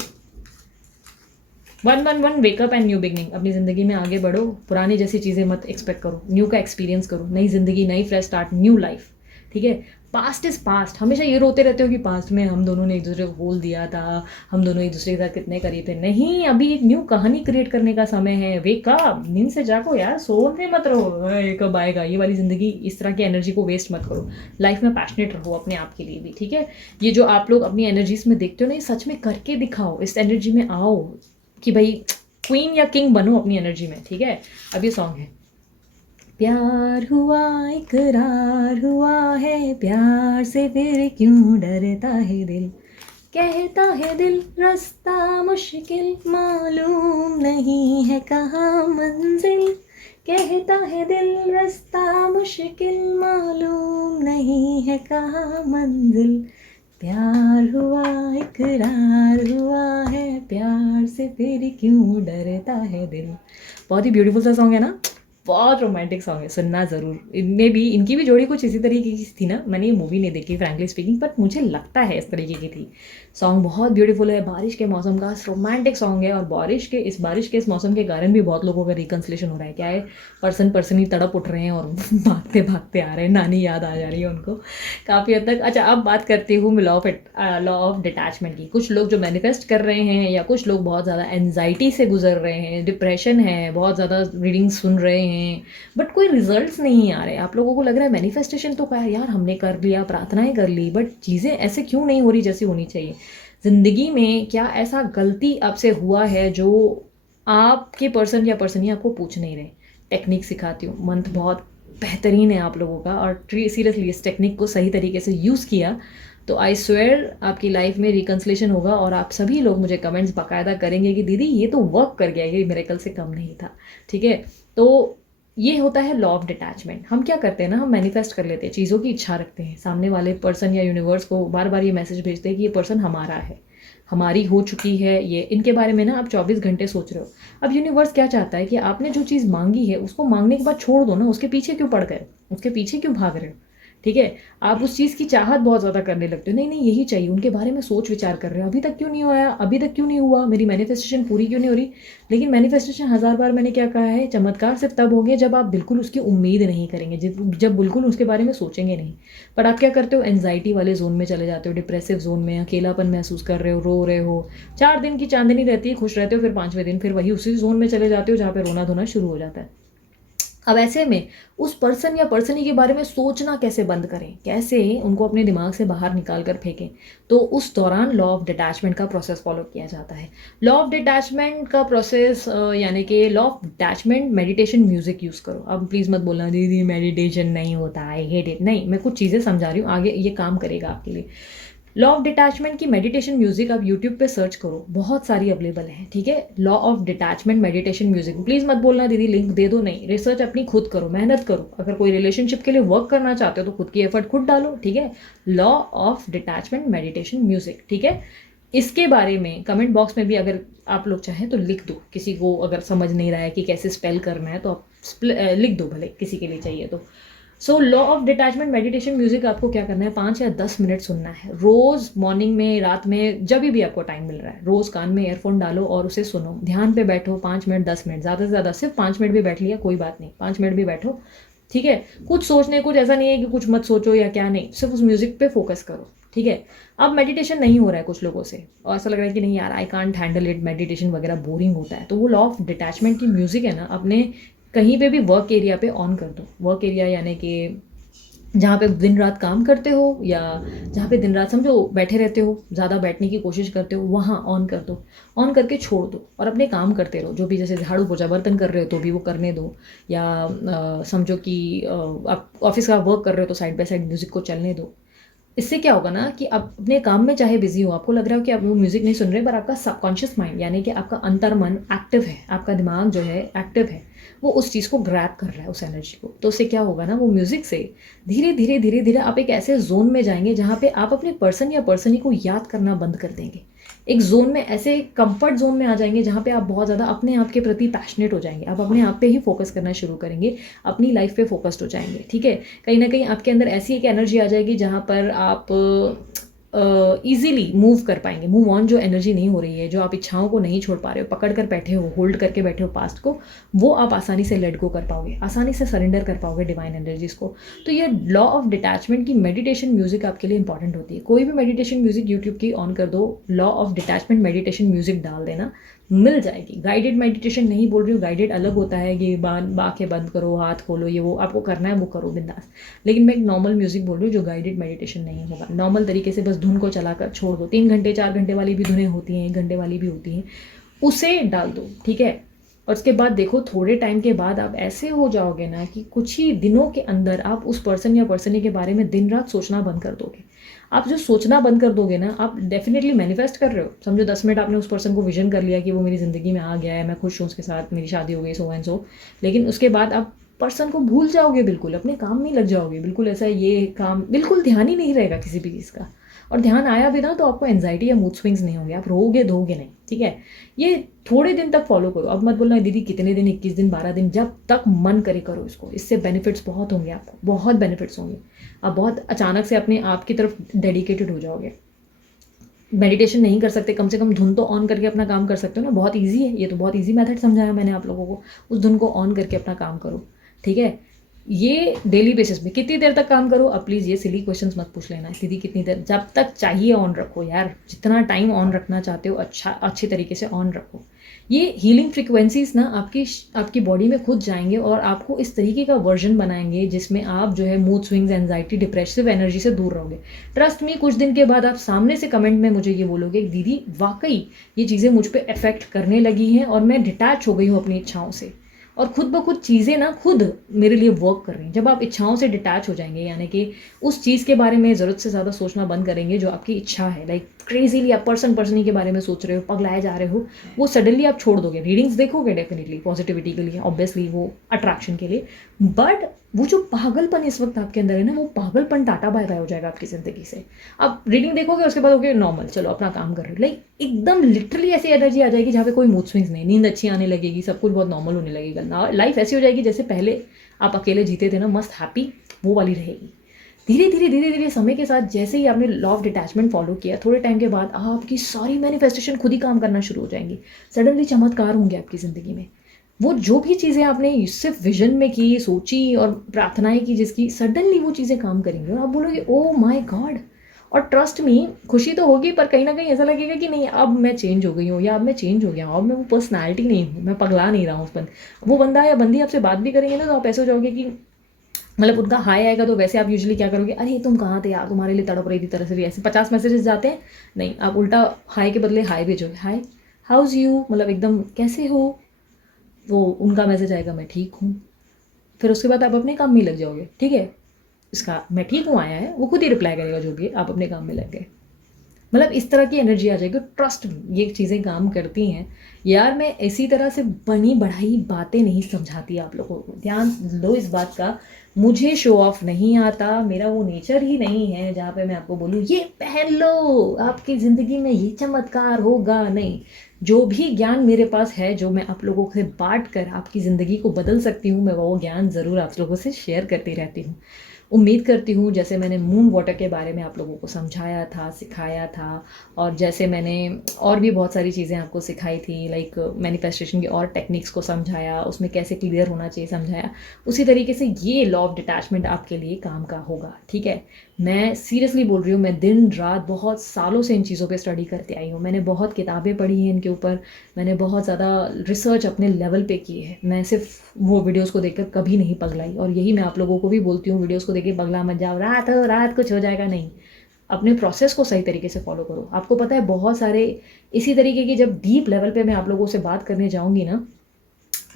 111 वेकअप एंड न्यू बिगनिंग। अपनी ज़िंदगी में आगे बढ़ो, पुरानी जैसी चीज़ें मत एक्सपेक्ट करो, न्यू का एक्सपीरियंस करो, नई ज़िंदगी, नई फ्रेश स्टार्ट, न्यू लाइफ। ठीक है, पास्ट इज़ पास्ट। हमेशा ये रोते रहते हो कि पास्ट में हम दोनों ने एक दूसरे को बोल दिया था, हम दोनों एक दूसरे के साथ कितने करीब थे। नहीं, अभी एक न्यू कहानी क्रिएट करने का समय है। वेक अप, नींद से जागो यार, सोने मत रहो, "अरे, कब आएगा", ये वाली ज़िंदगी, इस तरह की एनर्जी को वेस्ट मत करो। लाइफ में पैशनेट रहो अपने आप के लिए भी, ठीक है। ये जो आप लोग अपनी एनर्जीज में देखते हो ना, ये सच में करके दिखाओ, इस एनर्जी में आओ कि भाई क्वीन या किंग बनो अपनी एनर्जी में, ठीक है। अब ये सॉन्ग है। प्यार हुआ इकरार हुआ है, प्यार से फिर क्यों डरता है दिल, कहता है दिल रास्ता मुश्किल, मालूम नहीं है कहाँ मंजिल, कहता है दिल रास्ता मुश्किल, मालूम नहीं है कहाँ मंजिल, प्यार हुआ इकरार हुआ है, प्यार से फिर क्यों डरता है दिल। बहुत ही ब्यूटीफुल सा सॉन्ग है ना, बहुत रोमांटिक सॉन्ग है, सुनना ज़रूर। इनमें भी, इनकी भी जोड़ी कुछ इसी तरीके की थी ना, मैंने ये मूवी नहीं देखी फ्रैंकली स्पीकिंग, बट मुझे लगता है इस तरीके की थी। सॉन्ग बहुत ब्यूटीफुल है, बारिश के मौसम का रोमांटिक सॉन्ग है, और बारिश के इस मौसम के कारण भी बहुत लोगों का रिकन्सिलेशन हो रहा है। क्या है, पर्सन ही तड़प उठ रहे हैं और भागते भागते आ रहे हैं, नानी याद आ जा रही है उनको काफ़ी हद तक। अच्छा, अब बात करती हूँ मैं लॉ ऑफ डिटैचमेंट की। कुछ लोग जो मैनिफेस्ट कर रहे हैं, या कुछ लोग बहुत ज़्यादा एनजाइटी से गुजर रहे हैं, डिप्रेशन है, बहुत ज़्यादा रीडिंग सुन रहे हैं, बट कोई रिजल्ट्स नहीं आ रहे। आप लोगों को लग रहा है मैनिफेस्टेशन तो क्या यार हमने कर लिया, प्रार्थनाएं कर ली, बट चीज़ें ऐसे क्यों नहीं हो रही जैसी होनी चाहिए। ज़िंदगी में क्या ऐसा गलती आपसे हुआ है जो आपके पर्सन या पर्सन ही आपको पूछ नहीं रहे। टेक्निक सिखाती हूँ, मंथ बहुत बेहतरीन है आप लोगों का, और सीरियसली इस टेक्निक को सही तरीके से यूज़ किया तो आई स्वेयर आपकी लाइफ में रिकन्सिलेशन होगा, और आप सभी लोग मुझे कमेंट्स बाकायदा करेंगे कि दीदी ये तो वर्क कर गया, ये मिरेकल से कम नहीं था, ठीक है। तो ये होता है लॉ ऑफ डिटैचमेंट। हम क्या करते हैं ना, हम मैनिफेस्ट कर लेते हैं, चीज़ों की इच्छा रखते हैं, सामने वाले पर्सन या यूनिवर्स को बार बार ये मैसेज भेजते हैं कि ये पर्सन हमारा है, हमारी हो चुकी है, ये इनके बारे में ना आप 24 घंटे सोच रहे हो। अब यूनिवर्स क्या चाहता है कि आपने जो चीज़ मांगी है उसको मांगने के बाद छोड़ दो ना, उसके पीछे क्यों पड़ गए, उसके पीछे क्यों भाग रहे हो, ठीक है। आप उस चीज़ की चाहत बहुत ज़्यादा करने लगते हो, नहीं नहीं यही चाहिए, उनके बारे में सोच विचार कर रहे हो, अभी तक क्यों नहीं हुआ, अभी तक क्यों नहीं हुआ, मेरी मैनिफेस्टेशन पूरी क्यों नहीं हो रही। लेकिन मैनिफेस्टेशन 1000 बार मैंने क्या कहा है, चमत्कार सिर्फ तब होंगे जब आप बिल्कुल उसकी उम्मीद नहीं करेंगे, जब बिल्कुल उसके बारे में सोचेंगे नहीं। पर आप क्या करते हो, एनजाइटी वाले जोन में चले जाते हो, डिप्रेसिव जोन में, अकेलापन महसूस कर रहे हो, रो रहे हो, 4 दिन की चांदनी रहती है, खुश रहते हो, फिर 5वें दिन फिर वही उसी जोन में चले जाते हो जहाँ पे रोना धोना शुरू हो जाता है। अब ऐसे में उस पर्सन या पर्सनी के बारे में सोचना कैसे बंद करें, कैसे उनको अपने दिमाग से बाहर निकाल कर फेंकें, तो उस दौरान लॉ ऑफ डिटैचमेंट का प्रोसेस फॉलो किया जाता है। लॉ ऑफ डिटैचमेंट का प्रोसेस यानी कि law of detachment meditation music use करो। अब प्लीज़ मत बोलना दीदी मेडिटेशन नहीं होता, आई हेट इट, नहीं, मैं कुछ चीज़ें समझा रही हूँ, आगे ये काम करेगा आपके लिए। लॉ ऑफ डिटैचमेंट की मेडिटेशन म्यूजिक आप यूट्यूब पे सर्च करो, बहुत सारी अवेलेबल है, ठीक है। Law of detachment meditation music, please मत बोलना दीदी लिंक दे दो, नहीं, रिसर्च अपनी खुद करो, मेहनत करो। अगर कोई रिलेशनशिप के लिए वर्क करना चाहते हो तो खुद की एफर्ट खुद डालो, ठीक है। Law of detachment meditation music, ठीक है। इसके बारे में कमेंट बॉक्स में भी अगर आप लोग चाहें तो लिख दो, किसी को अगर समझ नहीं रहा है कि कैसे स्पेल करना है तो आप लिख दो, भले किसी के लिए चाहिए तो। So law of detachment meditation music आपको क्या करना है, 5 या 10 मिनट सुनना है रोज़, मॉर्निंग में, रात में, जब भी आपको टाइम मिल रहा है, रोज़ कान में ईयरफोन डालो और उसे सुनो, ध्यान पे बैठो 5 मिनट 10 मिनट, ज़्यादा से ज़्यादा सिर्फ 5 मिनट भी बैठ लिया कोई बात नहीं, 5 मिनट भी बैठो, ठीक है। कुछ सोचने, कुछ ऐसा नहीं है कि कुछ मत सोचो या क्या, नहीं, सिर्फ उस म्यूज़िक पे फोकस करो, ठीक है। अब मेडिटेशन नहीं हो रहा है कुछ लोगों से, और ऐसा लग रहा है कि नहीं यार I can't handle it, meditation वगैरह बोरिंग होता है, तो वो लॉ ऑफ डिटैचमेंट की म्यूज़िक है ना, अपने कहीं पे भी वर्क एरिया पे ऑन कर दो। वर्क एरिया यानी कि जहाँ पे दिन रात काम करते हो, या जहाँ पे दिन रात समझो बैठे रहते हो, ज़्यादा बैठने की कोशिश करते हो, वहाँ ऑन कर दो, ऑन करके छोड़ दो और अपने काम करते रहो, जो भी, जैसे झाड़ू पोछा बर्तन कर रहे हो तो भी वो करने दो, या समझो कि आप ऑफिस का वर्क कर रहे हो तो साइड बाय साइड म्यूज़िक को चलने दो। इससे क्या होगा ना कि आप अपने काम में चाहे बिजी हो, आपको लग रहा हो कि आप वो म्यूज़िक नहीं सुन रहे, पर आपका सबकॉन्शियस माइंड यानी कि आपका अंतर मन एक्टिव है, आपका दिमाग जो है एक्टिव है, वो उस चीज़ को ग्रैब कर रहा है, उस एनर्जी को। तो उससे क्या होगा ना, वो म्यूज़िक से धीरे धीरे धीरे धीरे आप एक ऐसे जोन में जाएंगे जहाँ पे आप अपने पर्सन या पर्सनी को याद करना बंद कर देंगे। एक जोन में, ऐसे कंफर्ट जोन में आ जाएंगे जहाँ पे आप बहुत ज़्यादा अपने आप के प्रति पैशनेट हो जाएंगे, आप अपने आप पे ही फोकस करना शुरू करेंगे, अपनी लाइफ पे फोकस्ड हो जाएंगे, ठीक है। कहीं ना कहीं आपके अंदर ऐसी एक एनर्जी आ जाएगी जहाँ पर आप ईजिली मूव कर पाएंगे। मूव ऑन जो एनर्जी नहीं हो रही है, जो आप इच्छाओं को नहीं छोड़ पा रहे हो, पकड़ कर बैठे हो, होल्ड करके बैठे हो पास्ट को, वो आप आसानी से लेट गो कर पाओगे, आसानी से सरेंडर कर पाओगे डिवाइन एनर्जीज को। तो ये लॉ ऑफ डिटैचमेंट की मेडिटेशन म्यूजिक आपके लिए इंपॉर्टेंट होती है। कोई भी मेडिटेशन म्यूजिक यूट्यूब की ऑन कर दो, law of detachment meditation music डाल देना, मिल जाएगी। गाइडेड मेडिटेशन नहीं बोल रही हूँ, गाइडेड अलग होता है कि आंखें बंद करो, हाथ खोलो, ये वो आपको करना है वो करो बिंदास। लेकिन मैं एक नॉर्मल म्यूजिक बोल रही हूँ जो गाइडेड मेडिटेशन नहीं होगा। नॉर्मल तरीके से बस धुन को चलाकर छोड़ दो, 3 घंटे 4 घंटे वाली भी धुनें होती हैं, 1 घंटे वाली भी होती हैं, उसे डाल दो, ठीक है। और उसके बाद देखो थोड़े टाइम के बाद आप ऐसे हो जाओगे ना कि कुछ ही दिनों के अंदर आप उस पर्सन या पर्सनी के बारे में दिन रात सोचना बंद कर दोगे। आप जो सोचना बंद कर दोगे ना, आप डेफिनेटली मैनिफेस्ट कर रहे हो। समझो 10 मिनट आपने उस पर्सन को विजन कर लिया कि वो मेरी ज़िंदगी में आ गया है, मैं खुश हूँ उसके साथ, मेरी शादी हो गई, सो एंड सो। लेकिन उसके बाद आप पर्सन को भूल जाओगे, बिल्कुल अपने काम में लग जाओगे, बिल्कुल ऐसा ये काम, बिल्कुल ध्यान ही नहीं रहेगा किसी भी चीज़ का। और ध्यान आया भी ना तो आपको एंजाइटी या मूड स्विंग्स नहीं होंगे, आप रोगे धोगे नहीं, ठीक है। ये थोड़े दिन तक फॉलो करो। अब मत बोलना दीदी कितने दिन, 21 दिन, 12 दिन, जब तक मन करे करो इसको। इससे बेनिफिट्स बहुत होंगे, आपको बहुत बेनिफिट्स होंगे। आप बहुत अचानक से अपने आप की तरफ डेडिकेटेड हो जाओगे। मेडिटेशन नहीं कर सकते, कम से कम धुन तो ऑन करके अपना काम कर सकते हो ना, बहुत ईजी है ये तो, बहुत ईजी मेथड समझाया मैंने आप लोगों को। उस धुन को ऑन करके अपना काम करो, ठीक है। ये डेली बेसिस में कितनी देर तक काम करो। अब प्लीज़ ये सिली क्वेश्चंस मत पूछ लेना दीदी कितनी देर, जब तक चाहिए ऑन रखो यार, जितना टाइम ऑन रखना चाहते हो अच्छे तरीके से ऑन रखो। ये हीलिंग फ्रिक्वेंसीज ना आपकी बॉडी में खुद जाएंगे और आपको इस तरीके का वर्जन बनाएंगे जिसमें आप जो है mood swings, anxiety, depressive energy से दूर रहोगे। ट्रस्ट मी, कुछ दिन के बाद आप सामने से कमेंट में मुझे ये बोलोगे दीदी वाकई ये चीज़ें मुझ पर इफेक्ट करने लगी हैं और मैं डिटैच हो गई हूँ अपनी इच्छाओं से, और खुद ब खुद चीज़ें ना खुद मेरे लिए वर्क कर रही हैं। जब आप इच्छाओं से डिटैच हो जाएंगे, यानी कि उस चीज़ के बारे में ज़रूरत से ज़्यादा सोचना बंद करेंगे जो आपकी इच्छा है, लाइक क्रेजीली आप पर्सनी के बारे में सोच रहे हो, पगलाए जा रहे हो, वो सडनली आप छोड़ दोगे। रीडिंग्स देखोगे डेफिनेटली पॉजिटिविटी के लिए, ऑब्वियसली वो अट्रैक्शन के लिए, बट वो जो पागलपन इस वक्त आपके अंदर है ना, वो पागलपन टाटा बाय बाय हो जाएगा आपकी ज़िंदगी से। आप रीडिंग देखोगे, उसके बाद होगे नॉर्मल, चलो अपना काम कर रहे हो, लाइक एकदम लिटरली ऐसी एनर्जी आ जाएगी जहाँ पे कोई मूड स्विंग्स नहीं, नींद अच्छी आने लगेगी, सब कुछ बहुत नॉर्मल होने लगेगा। लाइफ ऐसी हो जाएगी जैसे पहले आप अकेले जीते थे ना, मस्त हैप्पी, वो वाली रहेगी। धीरे धीरे समय के साथ जैसे ही आपने लॉ ऑफ डिटैचमेंट फॉलो किया, थोड़े टाइम के बाद आपकी सारी मैनिफेस्टेशन खुद ही काम करना शुरू हो जाएंगी। सडनली चमत्कार होंगे आपकी ज़िंदगी में। वो जो भी चीज़ें आपने सिर्फ विजन में की, सोची और प्रार्थनाएं की जिसकी, सडनली वो चीज़ें काम करेंगी और आप बोलोगे ओ माय गॉड। और ट्रस्ट मी, खुशी तो होगी पर कहीं ना कहीं ऐसा लगेगा कि नहीं अब मैं चेंज हो गई हूँ, या अब मैं चेंज हो गया हूँ, अब मैं वो पर्सनैलिटी नहीं हूँ, मैं पगला नहीं रहा हूँ उस वो बंदा या बंदी आपसे बात भी करेंगे ना तो आप ऐसे हो जाओगे कि मतलब उनका हाई आएगा तो वैसे आप यूजुअली क्या करोगे, अरे तुम कहाँ थे यार, तुम्हारे लिए तड़प रही थी तरह से भी, ऐसे 50 मैसेजेस जाते हैं, नहीं आप उल्टा हाई के बदले हाई भेजोगे, हाय हाउज यू, मतलब एकदम कैसे हो। वो उनका मैसेज आएगा मैं ठीक हूँ, फिर उसके बाद आप अपने काम में लग जाओगे, ठीक है। इसका मैं ठीक हूँ आया है, वो खुद ही रिप्लाई करेगा जो भी, आप अपने काम में लग गए। मतलब इस तरह की एनर्जी आ जाएगी। ट्रस्ट में ये चीज़ें काम करती हैं यार। मैं इसी तरह से बनी बढ़ाई बातें नहीं समझाती आप लोगों को, ध्यान लो इस बात का। मुझे शो ऑफ नहीं आता, मेरा वो नेचर ही नहीं है जहाँ पे मैं आपको बोलूँ ये पहन लो आपकी ज़िंदगी में ये चमत्कार होगा, नहीं। जो भी ज्ञान मेरे पास है, जो मैं आप लोगों से बांट कर आपकी ज़िंदगी को बदल सकती हूँ, मैं वो ज्ञान ज़रूर आप लोगों से शेयर करती रहती हूँ। उम्मीद करती हूँ जैसे मैंने मून वाटर के बारे में आप लोगों को समझाया था, सिखाया था, और जैसे मैंने और भी बहुत सारी चीज़ें आपको सिखाई थी, लाइक मैनिफेस्टेशन की और टेक्निक्स को समझाया, उसमें कैसे क्लियर होना चाहिए समझाया, उसी तरीके से ये लॉ ऑफ डिटैचमेंट आपके लिए काम का होगा, ठीक है। मैं सीरियसली बोल रही हूँ, मैं दिन रात बहुत सालों से इन चीज़ों पे स्टडी करते आई हूँ। मैंने बहुत किताबें पढ़ी हैं इनके ऊपर, मैंने बहुत ज़्यादा रिसर्च अपने लेवल पे की है। मैं सिर्फ वो वीडियोस को देखकर कभी नहीं पगलाई, और यही मैं आप लोगों को भी बोलती हूँ, वीडियोस को देख के पगला मत जाओ, रात कुछ हो जाएगा, नहीं। अपने प्रोसेस को सही तरीके से फॉलो करो। आपको पता है बहुत सारे इसी तरीके की जब डीप लेवल पे मैं आप लोगों से बात करने जाऊँगी ना,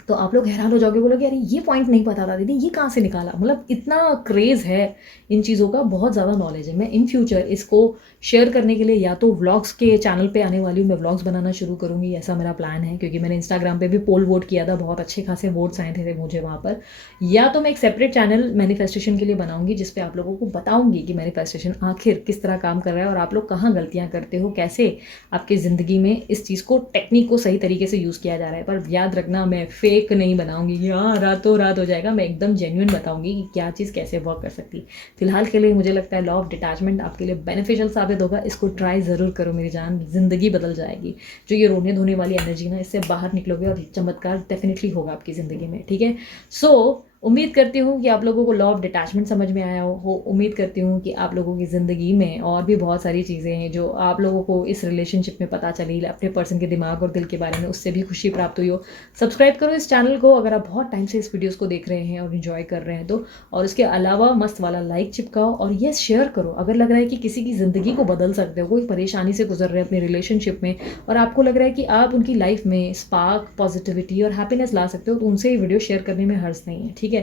तो आप लोग हैरान हो जाओगे, बोलोगे अरे ये पॉइंट नहीं पता था दीदी, ये कहाँ से निकाला। मतलब इतना क्रेज़ है इन चीज़ों का, बहुत ज़्यादा नॉलेज है। मैं इन फ्यूचर इसको शेयर करने के लिए या तो व्लॉग्स के चैनल पे आने वाली हूँ, मैं व्लॉग्स बनाना शुरू करूँगी, ऐसा मेरा प्लान है, क्योंकि मैंने इंस्टाग्राम पे भी पोल वोट किया था, बहुत अच्छे खासे वोट्स आए थे मुझे वहाँ पर। या तो मैं एक सेपरेट चैनल मैनिफेस्टेशन के लिए बनाऊँगी जिसपे आप लोगों को बताऊँगी कि मैनिफेस्टेशन आखिर किस तरह काम कर रहा है और आप लोग कहाँ गलतियाँ करते हो, कैसे आपकी ज़िंदगी में इस चीज़ को, टेक्निक को सही तरीके से यूज़ किया जा रहा है। पर याद रखना, मैं फेक फेक नहीं बनाऊंगी कि हाँ रातों रात हो जाएगा, मैं एकदम जेन्युइन बताऊंगी कि क्या चीज़ कैसे वर्क कर सकती है। फिलहाल के लिए मुझे लगता है लॉ ऑफ डिटैचमेंट आपके लिए बेनिफिशियल साबित होगा, इसको ट्राई ज़रूर करो मेरी जान, ज़िंदगी बदल जाएगी। जो ये रोने धोने वाली एनर्जी ना, इससे बाहर निकलोगे और चमत्कार डेफिनेटली होगा आपकी ज़िंदगी में, ठीक है। सो उम्मीद करती हूँ कि आप लोगों को लॉ ऑफ डिटैचमेंट समझ में आया हो। उम्मीद करती हूँ कि आप लोगों की ज़िंदगी में और भी बहुत सारी चीज़ें हैं जो आप लोगों को इस रिलेशनशिप में पता चली, अपने पर्सन के दिमाग और दिल के बारे में, उससे भी खुशी प्राप्त हुई हो। सब्सक्राइब करो इस चैनल को अगर आप बहुत टाइम से इस वीडियोज़ को देख रहे हैं और इन्जॉय कर रहे हैं तो, और उसके अलावा मस्त वाला लाइक चिपकाओ और येस शेयर करो अगर लग रहा है कि किसी की ज़िंदगी को बदल सकते हो, कोई परेशानी से गुजर रहे हैं अपने रिलेशनशिप में और आपको लग रहा है कि आप उनकी लाइफ में स्पार्क, पॉजिटिविटी और हैप्पीनेस ला सकते हो, तो उनसे ये वीडियो शेयर करने में हर्ज नहीं है, ठीक है।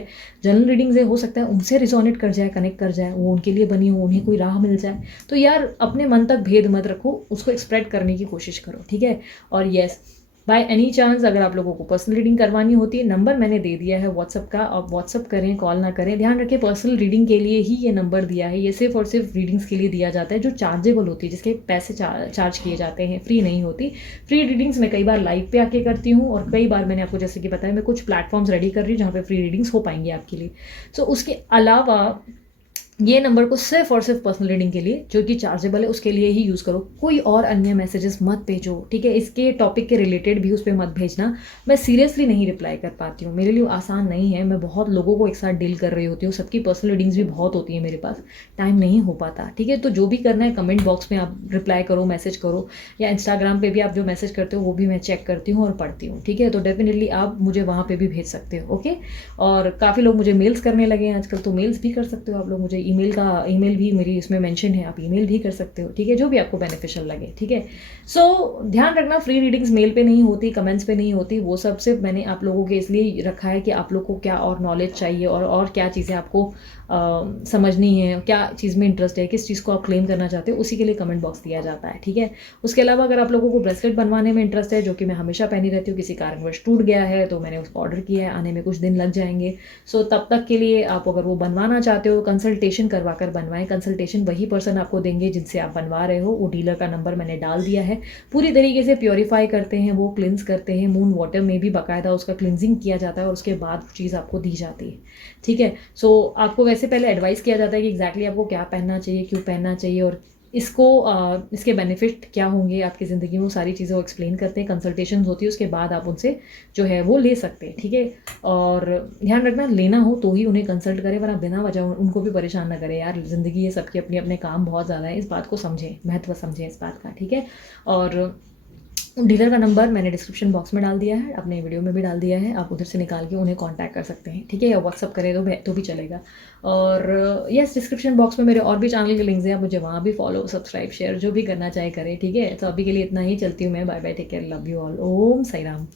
जनरल रीडिंग्स हो सकता है उनसे रिजोनेट कर जाए, कनेक्ट कर जाए, वो उनके लिए बनी हो, उन्हें कोई राह मिल जाए। तो यार अपने मन तक भेद मत रखो, उसको स्प्रेड करने की कोशिश करो, ठीक है। और येस बाय एनी चांस अगर आप लोगों को पर्सनल रीडिंग करवानी होती है, नंबर मैंने दे दिया है व्हाट्सअप का, आप व्हाट्सअप करें, कॉल ना करें। ध्यान रखें पर्सनल रीडिंग के लिए ही ये नंबर दिया है, ये सिर्फ और सिर्फ रीडिंग्स के लिए दिया जाता है जो चार्जेबल होती है, जिसके पैसे चार्ज किए जाते हैं, फ्री नहीं होती। फ्री रीडिंग्स मैं कई बार लाइव पे आके करती हूँ और कई बार मैंने आपको जैसे कि बताया मैं कुछ प्लेटफॉर्म्स रेडी कर रही हूँ जहाँ पे फ्री रीडिंग्स हो पाएंगी आपके लिए। सो उसके अलावा ये नंबर को सिर्फ और सिर्फ पर्सनल रीडिंग के लिए जो कि चार्जेबल है उसके लिए ही यूज़ करो। कोई और अन्य मैसेजेस मत भेजो, ठीक है। इसके टॉपिक के रिलेटेड भी उस पर मत भेजना, मैं सीरियसली नहीं रिप्लाई कर पाती हूँ, मेरे लिए आसान नहीं है। मैं बहुत लोगों को एक साथ डील कर रही होती हूँ, सबकी पर्सनल रीडिंग्स भी बहुत होती है मेरे पास, टाइम नहीं हो पाता, ठीक है। तो जो भी करना है कमेंट बॉक्स में आप रिप्लाई करो, मैसेज करो, या इंस्टाग्राम पर भी आप जो मैसेज करते हो वो भी मैं चेक करती हूँ और पढ़ती हूँ, ठीक है। तो डेफिनेटली आप मुझे वहाँ पर भी भेज सकते हो, ओके। और काफ़ी लोग मुझे मेल्स करने लगे हैं आजकल, तो मेल्स भी कर सकते हो आप लोग मुझे। ईमेल भी मेरी इसमें मेंशन है, आप ईमेल भी कर सकते हो, ठीक है, जो भी आपको बेनिफिशियल लगे, ठीक है। सो ध्यान रखना फ्री रीडिंग्स मेल पे नहीं होती, कमेंट्स पे नहीं होती, वो सब सिर्फ मैंने आप लोगों के इसलिए रखा है कि आप लोग को क्या और नॉलेज चाहिए और क्या चीज़ें आपको समझनी है, क्या चीज़ में इंटरेस्ट है, किस चीज़ को आप क्लेम करना चाहते हो, उसी के लिए कमेंट बॉक्स दिया जाता है, ठीक है। उसके अलावा अगर आप लोगों को ब्रेसलेट बनवाने में इंटरेस्ट है, जो कि मैं हमेशा पहनी रहती हूँ, किसी कारणवश टूट गया है तो मैंने उसको ऑर्डर किया है, आने में कुछ दिन लग जाएंगे। सो तब तक के लिए आप अगर वो बनवाना चाहते हो, कंसल्टेशन करवा कर बनवाएं। कंसल्टेशन वही पर्सन आपको देंगे जिनसे आप बनवा रहे हो, वो डीलर का नंबर मैंने डाल दिया है। पूरी तरीके से प्योरीफाई करते हैं वो, क्लिन्स करते हैं, मून वाटर में भी बाकायदा उसका क्लिनजिंग किया जाता है और उसके बाद चीज़ आपको दी जाती है, ठीक है। सो आपको वैसे पहले एडवाइस किया जाता है कि एग्जैक्टली आपको क्या पहनना चाहिए, क्यों पहनना चाहिए और इसको इसके बेनिफिट क्या होंगे आपकी ज़िंदगी में, वो सारी चीज़ें वो एक्सप्लेन करते हैं। कंसल्टेशन होती है, उसके बाद आप उनसे जो है वो ले सकते हैं, ठीक है। और ध्यान रखना लेना हो तो ही उन्हें कंसल्ट करें, वरना बिना वजह उनको भी परेशान ना करें यार। ज़िंदगी है सबके अपने अपने काम बहुत ज़्यादा है, इस बात को समझें, महत्व समझें इस बात का, ठीक है। और डीलर का नंबर मैंने डिस्क्रिप्शन बॉक्स में डाल दिया है, अपने वीडियो में भी डाल दिया है, आप उधर से निकाल के उन्हें कांटेक्ट कर सकते हैं, ठीक है, या व्हाट्सअप करें तो भी चलेगा। और यस डिस्क्रिप्शन बॉक्स में मेरे और भी चैनल के लिंक्स हैं, आप मुझे वहाँ भी फॉलो, सब्सक्राइब, शेयर जो भी करना चाहे करें, ठीक है। तो अभी के लिए इतना ही, चलती हूँ मैं, bye bye, take care, love you all, Om Sai Ram.